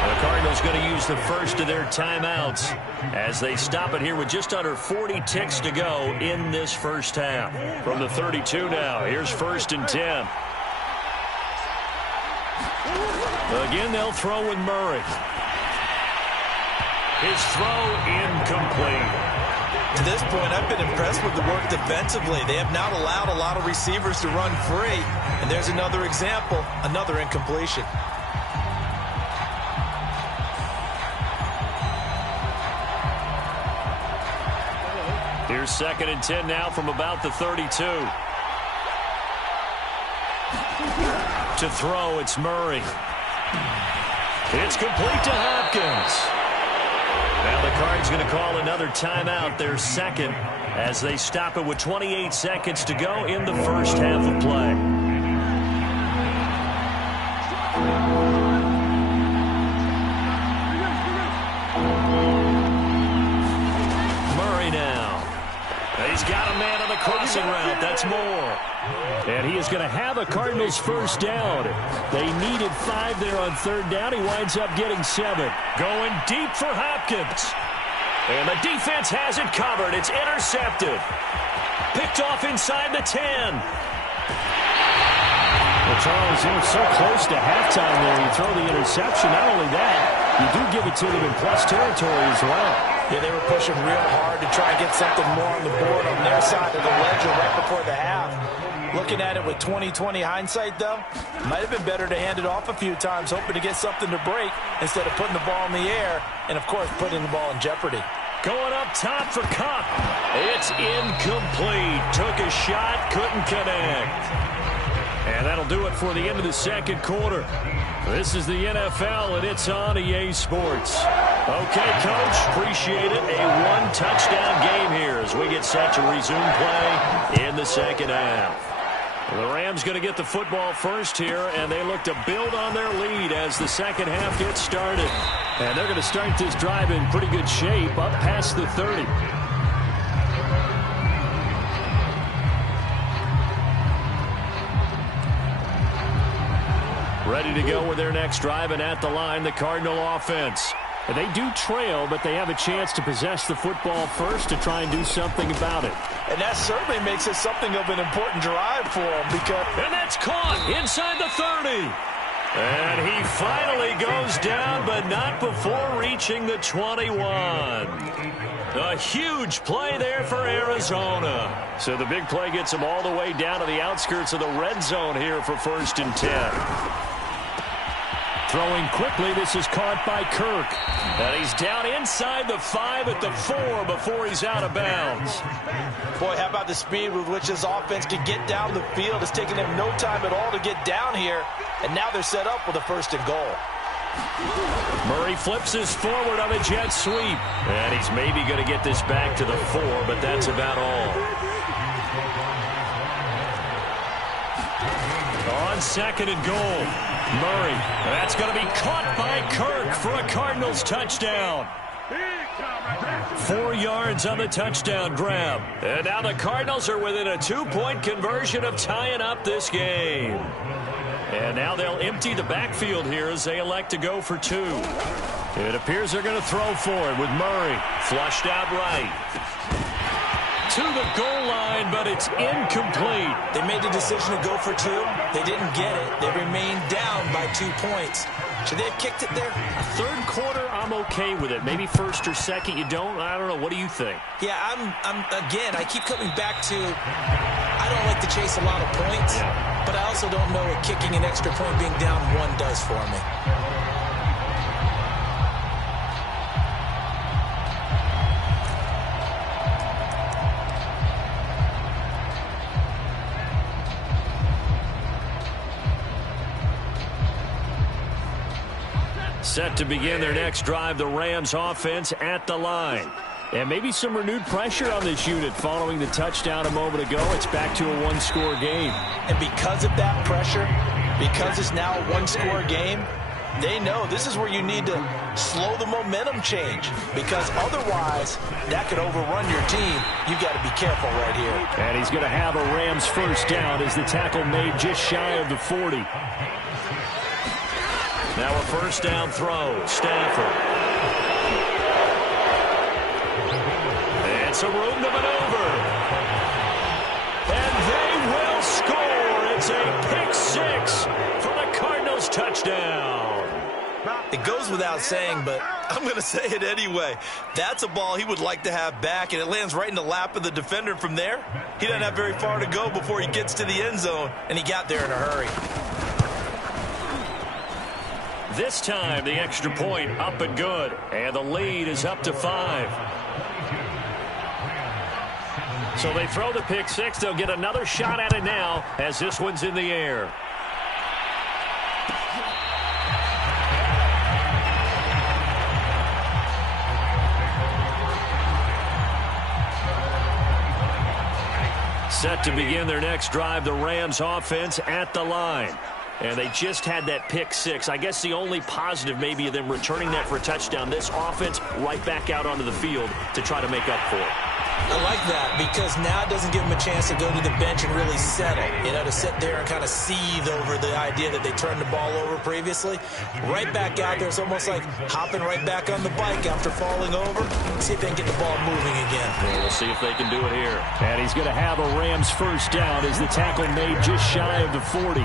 The Cardinals going to use the first of their timeouts as they stop it here with just under 40 ticks to go in this first half. From the 32 now, here's 1st and 10. Again, they'll throw with Murray. His throw incomplete. To this point, I've been impressed with the work defensively. They have not allowed a lot of receivers to run free. And there's another example, another incompletion. Here's 2nd and 10 now from about the 32. To throw, it's Murray. It's complete to Hopkins. Now the Cards going to call another timeout, their 2nd, as they stop it with 28 seconds to go in the first half of play. Murray now. He's got a man on the crossing route. That's more. And he is going to have a Cardinals 1st down. They needed 5 there on 3rd down. He winds up getting 7. Going deep for Hopkins. And the defense has it covered. It's intercepted. Picked off inside the 10. Well, Charles, you were so close to halftime there. You throw the interception. Not only that, you do give it to them in plus territory as well. Yeah, they were pushing real hard to try and get something more on the board on their side of the ledger right before the half. Looking at it with 20/20 hindsight, though, might have been better to hand it off a few times, hoping to get something to break instead of putting the ball in the air and, of course, putting the ball in jeopardy. Going up top for Cup. It's incomplete. Took a shot, couldn't connect. And that'll do it for the end of the 2nd quarter. This is the NFL, and it's on EA Sports. Okay, Coach, appreciate it. A one-touchdown game here as we get set to resume play in the 2nd half. The Rams going to get the football first here, and they look to build on their lead as the 2nd half gets started. And they're going to start this drive in pretty good shape, up past the 30. Ready to go with their next drive, and at the line, the Cardinal offense. And they do trail, but they have a chance to possess the football first to try and do something about it. And that certainly makes it something of an important drive for them because... And that's caught inside the 30. And he finally goes down, but not before reaching the 21. A huge play there for Arizona. So the big play gets him all the way down to the outskirts of the red zone here for 1st and 10. Throwing quickly, this is caught by Kirk. And he's down inside the 5 at the 4 before he's out of bounds. Boy, how about the speed with which this offense can get down the field? It's taken them no time at all to get down here. And now they're set up with a 1st and goal. Murray flips his forward on a jet sweep. And he's maybe going to get this back to the 4, but that's about all. On 2nd and goal, Murray. That's going to be caught by Kirk for a Cardinals touchdown. 4 yards on the touchdown grab. And now the Cardinals are within a 2-point conversion of tying up this game. And now they'll empty the backfield here as they elect to go for 2. It appears they're going to throw for it with Murray. Flushed out right. To the goal line, but it's incomplete. They made the decision to go for 2. They didn't get it. They remained down by 2 points. Should they have kicked it there? 3rd quarter, I'm okay with it. Maybe 1st or 2nd, you don't? I don't know. What do you think? Yeah, again, I keep coming back to I don't like to chase a lot of points, but I also don't know what kicking an extra point being down 1 does for me. Set to begin their next drive, the Rams offense at the line. And maybe some renewed pressure on this unit following the touchdown a moment ago. It's back to a 1-score game. And because of that pressure, because it's now a 1-score game, they know this is where you need to slow the momentum change. Because otherwise, that could overrun your team. You've got to be careful right here. And he's going to have a Rams 1st down as the tackle made just shy of the 40. Now a 1st down throw. Stafford. And some room to maneuver. And they will score. It's a pick 6 for the Cardinals touchdown. It goes without saying, but I'm going to say it anyway. That's a ball he would like to have back, and it lands right in the lap of the defender from there. He doesn't have very far to go before he gets to the end zone, and he got there in a hurry. This time, the extra point up and good. And the lead is up to 5. So they throw the pick 6. They'll get another shot at it now as this one's in the air. Set to begin their next drive, the Rams offense at the line. And they just had that pick 6. I guess the only positive maybe of them returning that for a touchdown. This offense right back out onto the field to try to make up for it. I like that because now it doesn't give them a chance to go to the bench and really settle. You know, to sit there and kind of seethe over the idea that they turned the ball over previously. Right back out there. It's almost like hopping right back on the bike after falling over. See if they can get the ball moving again. Well, we'll see if they can do it here. And he's going to have a Rams 1st down as the tackle made just shy of the 40.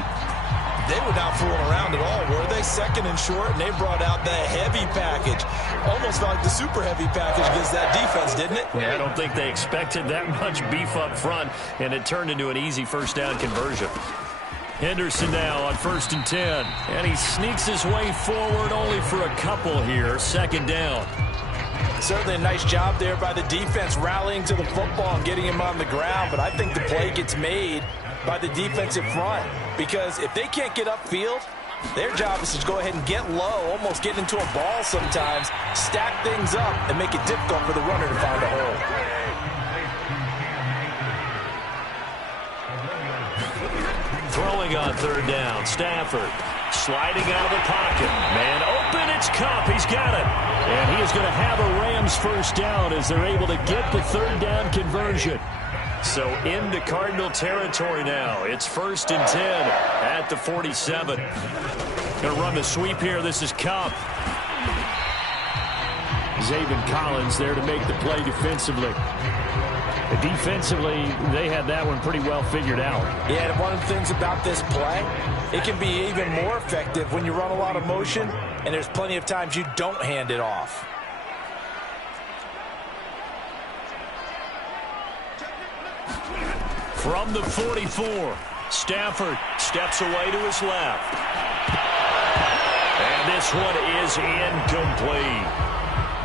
They were not fooling around at all, were they? 2nd and short, and they brought out the heavy package. Almost felt like the super heavy package against that defense, didn't it? Yeah, I don't think they expected that much beef up front, and it turned into an easy 1st down conversion. Henderson now on 1st and 10, and he sneaks his way forward only for a couple here. 2nd down. Certainly a nice job there by the defense rallying to the football and getting him on the ground, but I think the play gets made by the defensive front because if they can't get upfield, their job is to go ahead and get low, almost get into a ball sometimes, stack things up, and make it difficult for the runner to find a hole. Throwing on 3rd down, Stafford sliding out of the pocket. Man open, it's Kupp. He's got it. And he is going to have a Rams 1st down as they're able to get the 3rd down conversion. So into Cardinal territory now. It's 1st and 10 at the 47. Going to run the sweep here. This is Kupp. Zaven Collins there to make the play defensively. Defensively, they had that one pretty well figured out. Yeah, and one of the things about this play, it can be even more effective when you run a lot of motion, and there's plenty of times you don't hand it off. From the 44, Stafford steps away to his left. And this one is incomplete.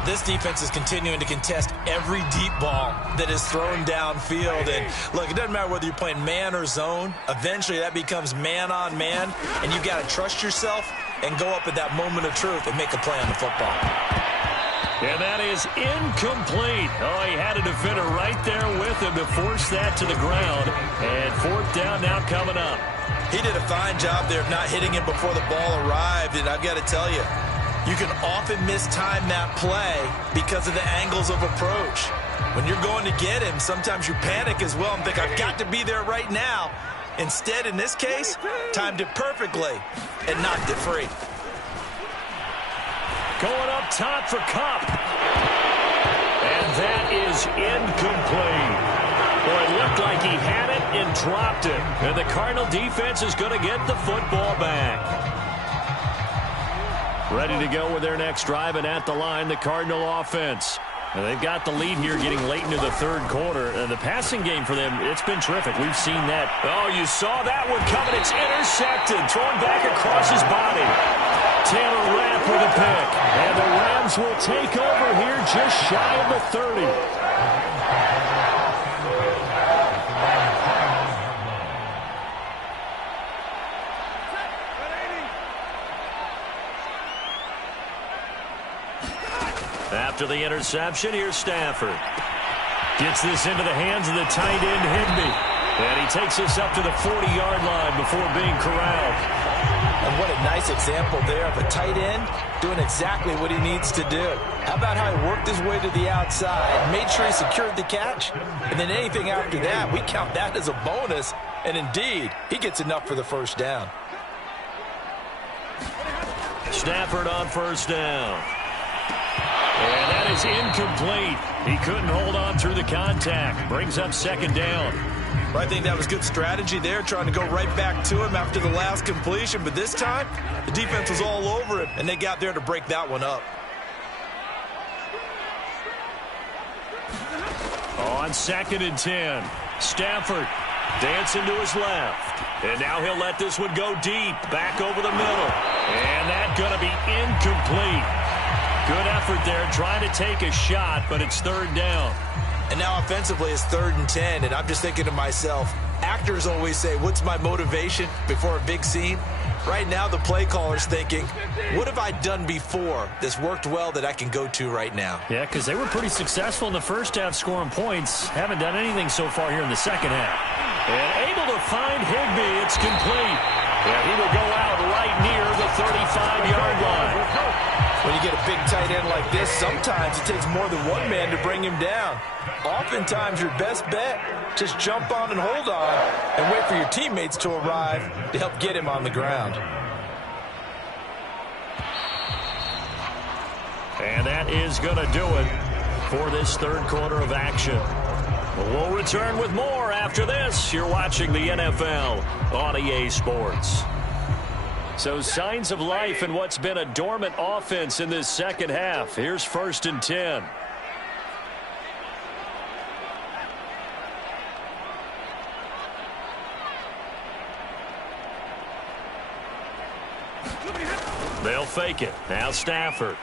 This defense is continuing to contest every deep ball that is thrown downfield. And look, it doesn't matter whether you're playing man or zone. Eventually that becomes man on man, and you've got to trust yourself and go up at that moment of truth and make a play on the football. And that is incomplete. Oh, he had a defender right there with him to force that to the ground. And fourth down now coming up. He did a fine job there of not hitting him before the ball arrived, and I've got to tell you, you can often mistime that play because of the angles of approach. When you're going to get him, sometimes you panic as well and think, I've got to be there right now. Instead, in this case, timed it perfectly and knocked it free. Going up top for Kupp. And that is incomplete. Boy, it looked like he had it and dropped it. And the Cardinal defense is going to get the football back. Ready to go with their next drive, and at the line, the Cardinal offense. And they've got the lead here getting late into the third quarter. The passing game for them, it's been terrific. We've seen that. Oh, you saw that one coming. It's intercepted, thrown back across his body. Taylor Rapp with a pick. And the Rams will take over here just shy of the 30. After the interception, here's Stafford. Gets this into the hands of the tight end, Higbee. And he takes this up to the 40-yard line before being corralled. And what a nice example there of a tight end doing exactly what he needs to do. How about how he worked his way to the outside, made sure he secured the catch, and then anything after that, we count that as a bonus. And indeed, he gets enough for the first down. Stafford on first down. And that is incomplete. He couldn't hold on through the contact. Brings up second down. I think that was good strategy there, trying to go right back to him after the last completion. But this time, the defense was all over him, and they got there to break that one up. On 2nd and 10, Stafford dancing to his left. And now he'll let this one go deep, back over the middle. And that's going to be incomplete. Good effort there, trying to take a shot, but it's third down. And now offensively it's 3rd and 10, and I'm just thinking to myself, actors always say, what's my motivation before a big scene? Right now the play caller's thinking, what have I done before that's worked well that I can go to right now? Yeah, because they were pretty successful in the first half scoring points. Haven't done anything so far here in the second half. And able to find Higbee. It's complete. And he will go out right near the 35-yard line. When you get a big tight end like this, sometimes it takes more than one man to bring him down. Oftentimes, your best bet, just jump on and hold on and wait for your teammates to arrive to help get him on the ground. And that is going to do it for this third quarter of action. We'll return with more after this. You're watching the NFL on EA Sports. So signs of life in what's been a dormant offense in this second half. Here's 1st and 10. They'll fake it. Now Stafford.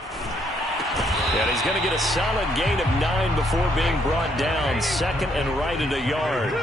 And he's going to get a solid gain of 9 before being brought down. 2nd and right at a yard.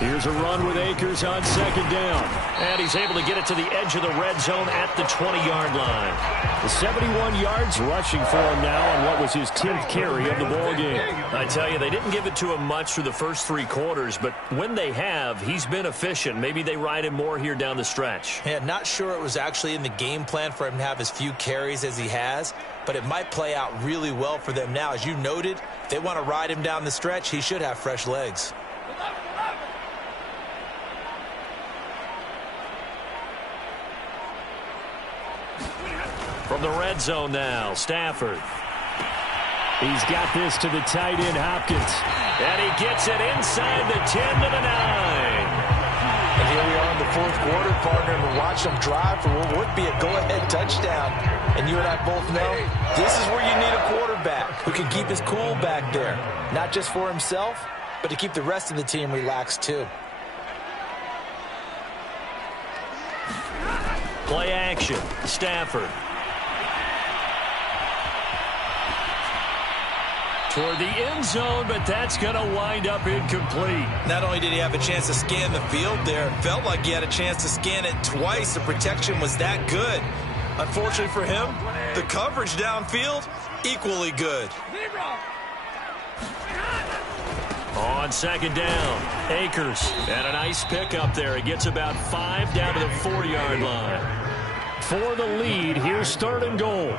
Here's a run with Akers on 2nd down. And he's able to get it to the edge of the red zone at the 20-yard line. The 71 yards rushing for him now on what was his 10th carry of the ballgame. I tell you, they didn't give it to him much through the first 3 quarters, but when they have, he's been efficient. Maybe they ride him more here down the stretch. Yeah, not sure it was actually in the game plan for him to have as few carries as he has, but it might play out really well for them now. As you noted, if they want to ride him down the stretch, he should have fresh legs. From the red zone now, Stafford. He's got this to the tight end, Hopkins. And he gets it inside the 10 to the 9. And here we are in the fourth quarter, partner, and we're watching them drive for what would be a go-ahead touchdown. And you and I both know this is where you need a quarterback who can keep his cool back there. Not just for himself, but to keep the rest of the team relaxed too. Play action. Stafford. Toward the end zone, but that's going to wind up incomplete. Not only did he have a chance to scan the field there, it felt like he had a chance to scan it twice. The protection was that good. Unfortunately for him, the coverage downfield, equally good. On second down, Akers. And a nice pick up there. He gets about 5 down to the 4-yard line. For the lead, here's 3rd and goal.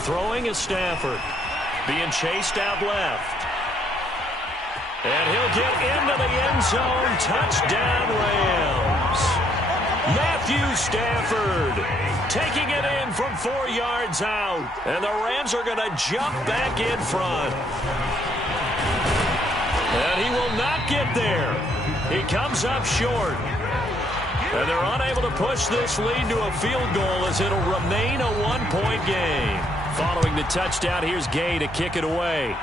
Throwing is Stafford. Being chased out left. And he'll get into the end zone. Touchdown, Rams. Matthew Stafford taking it in from 4 yards out. And the Rams are going to jump back in front. And he will not get there. He comes up short. And they're unable to push this lead to a field goal as it'll remain a 1-point game. Following the touchdown, here's Gay to kick it away.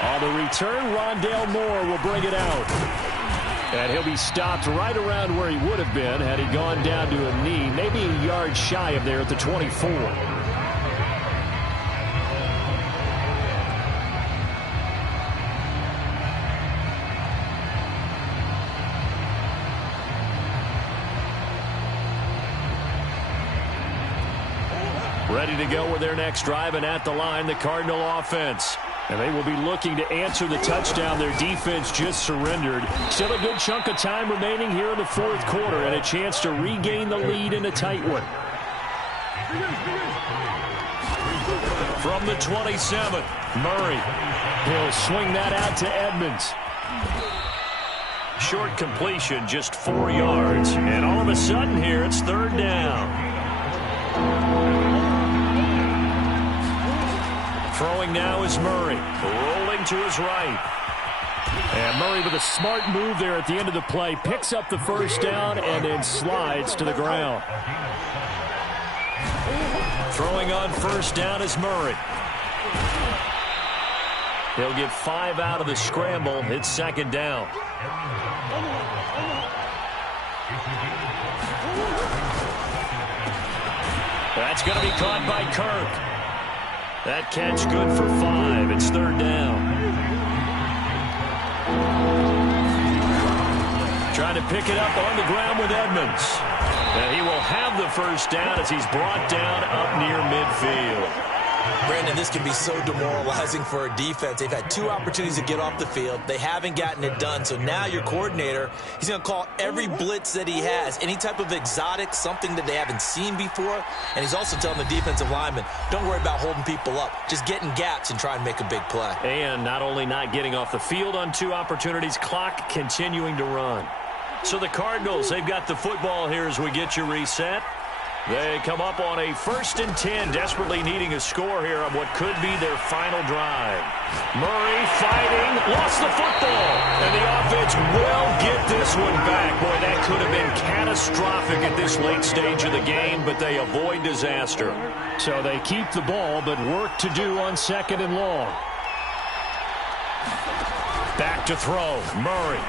On the return, Rondale Moore will bring it out. And he'll be stopped right around where he would have been had he gone down to a knee, maybe a yard shy of there at the 24. Ready to go with their next drive, and at the line, the Cardinal offense. And they will be looking to answer the touchdown their defense just surrendered. Still a good chunk of time remaining here in the fourth quarter, and a chance to regain the lead in a tight one. From the 27, Murray. He'll swing that out to Edmonds. Short completion, just 4 yards. And all of a sudden here, it's 3rd down. Throwing now is Murray, rolling to his right. And Murray with a smart move there at the end of the play, picks up the 1st down and then slides to the ground. Throwing on 1st down is Murray. He'll get 5 out of the scramble. It's 2nd down. That's going to be caught by Kirk. That catch good for 5. It's 3rd down. Trying to pick it up on the ground with Edmonds. And he will have the 1st down as he's brought down up near midfield. Brandon, this can be so demoralizing for a defense. They've had 2 opportunities to get off the field. They haven't gotten it done. So now your coordinator, he's going to call every blitz that he has, any type of exotic, something that they haven't seen before. And he's also telling the defensive lineman, don't worry about holding people up. Just get in gaps and try and make a big play. And not only not getting off the field on 2 opportunities, clock continuing to run. So the Cardinals, they've got the football here as we get you reset. They come up on a 1st and 10, desperately needing a score here on what could be their final drive. Murray fighting, lost the football, and the offense will get this one back. Boy, that could have been catastrophic at this late stage of the game, but they avoid disaster. So they keep the ball, but work to do on 2nd and long. Back to throw, Murray.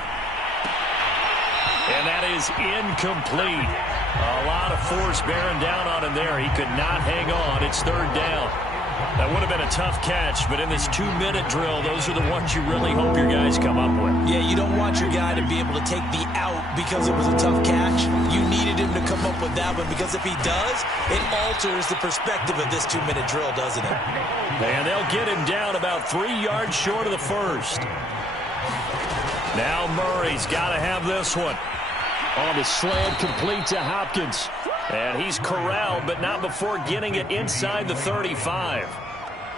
And that is incomplete. A lot of force bearing down on him there. He could not hang on. It's 3rd down. That would have been a tough catch, but in this 2-minute drill, those are the ones you really hope your guys come up with. Yeah, you don't want your guy to be able to take the out because it was a tough catch. You needed him to come up with that one because if he does, it alters the perspective of this 2-minute drill, doesn't it? And they'll get him down about 3 yards short of the 1st. Now Murray's got to have this one. On the slant, complete to Hopkins. And he's corralled, but not before getting it inside the 35.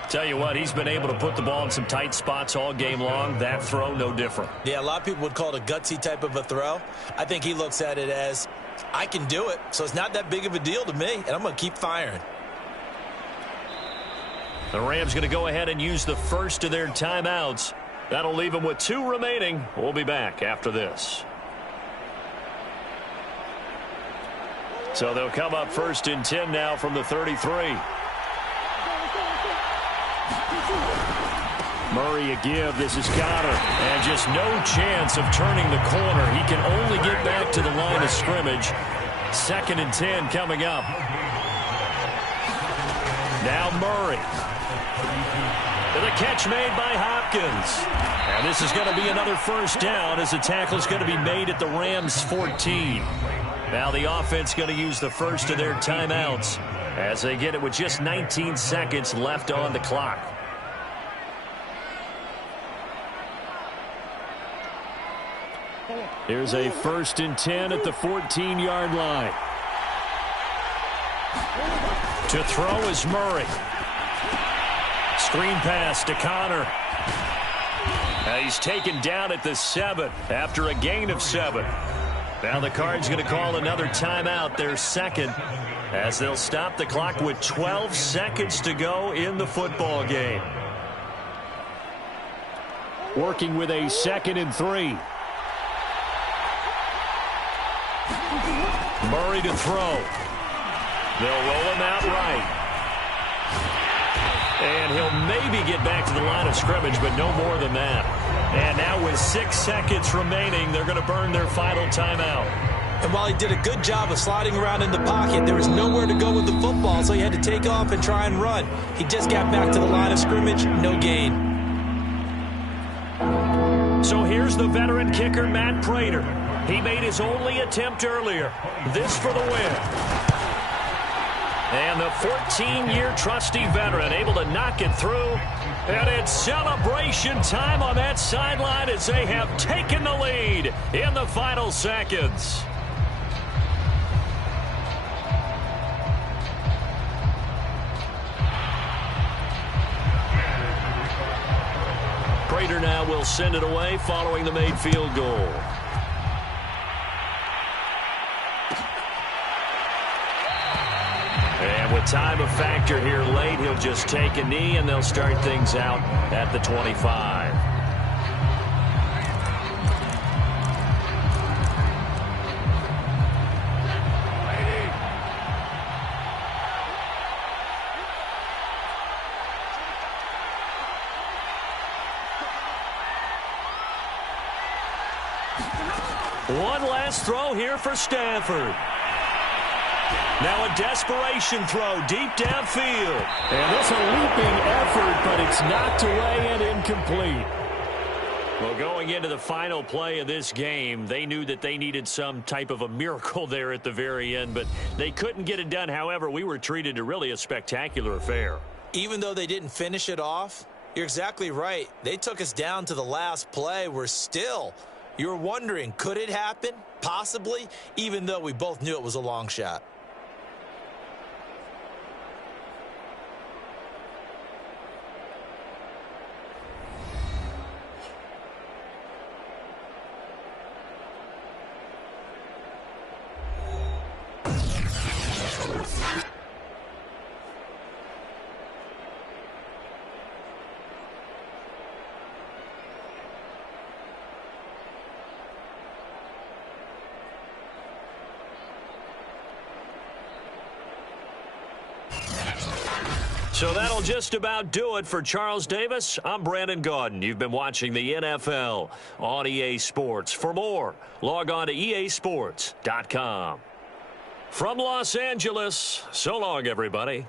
Tell you what, he's been able to put the ball in some tight spots all game long. That throw, no different. Yeah, a lot of people would call it a gutsy type of a throw. I think he looks at it as, I can do it, so it's not that big of a deal to me, and I'm going to keep firing. The Rams going to go ahead and use the first of their timeouts. That'll leave them with 2 remaining. We'll be back after this. So they'll come up 1st and 10 now from the 33. Murray a give. This is Connor. And just no chance of turning the corner. He can only get back to the line of scrimmage. 2nd and 10 coming up. Now Murray. The catch made by Hopkins. And this is going to be another 1st down as the tackle is going to be made at the Rams 14. Now the offense going to use the first of their timeouts as they get it with just 19 seconds left on the clock. Here's a 1st and 10 at the 14-yard line. To throw is Murray. Screen pass to Connor. He's taken down at the 7 after a gain of 7. Now the Cards going to call another timeout, their 2nd, as they'll stop the clock with 12 seconds to go in the football game. Working with a 2nd and 3. Murray to throw. They'll roll him out right. And he'll maybe get back to the line of scrimmage, but no more than that. And now with 6 seconds remaining, they're going to burn their final timeout. And while he did a good job of sliding around in the pocket, there was nowhere to go with the football, so he had to take off and try and run. He just got back to the line of scrimmage, no gain. So here's the veteran kicker, Matt Prater. He made his only attempt earlier. This for the win. And the 14-year trusty veteran able to knock it through. And it's celebration time on that sideline as they have taken the lead in the final seconds. Prater now will send it away following the made field goal. And with time a factor here late, he'll just take a knee and they'll start things out at the 25. One last throw here for Stafford. Now a desperation throw deep downfield. And this a leaping effort, but it's knocked away and incomplete. Well, going into the final play of this game, they knew that they needed some type of a miracle there at the very end, but they couldn't get it done. However, we were treated to really a spectacular affair. Even though they didn't finish it off, you're exactly right. They took us down to the last play. You're wondering, could it happen? Possibly, even though we both knew it was a long shot. So that'll just about do it for Charles Davis. I'm Brandon Gaudin. You've been watching the NFL on EA Sports. For more, log on to easports.com. From Los Angeles, so long, everybody.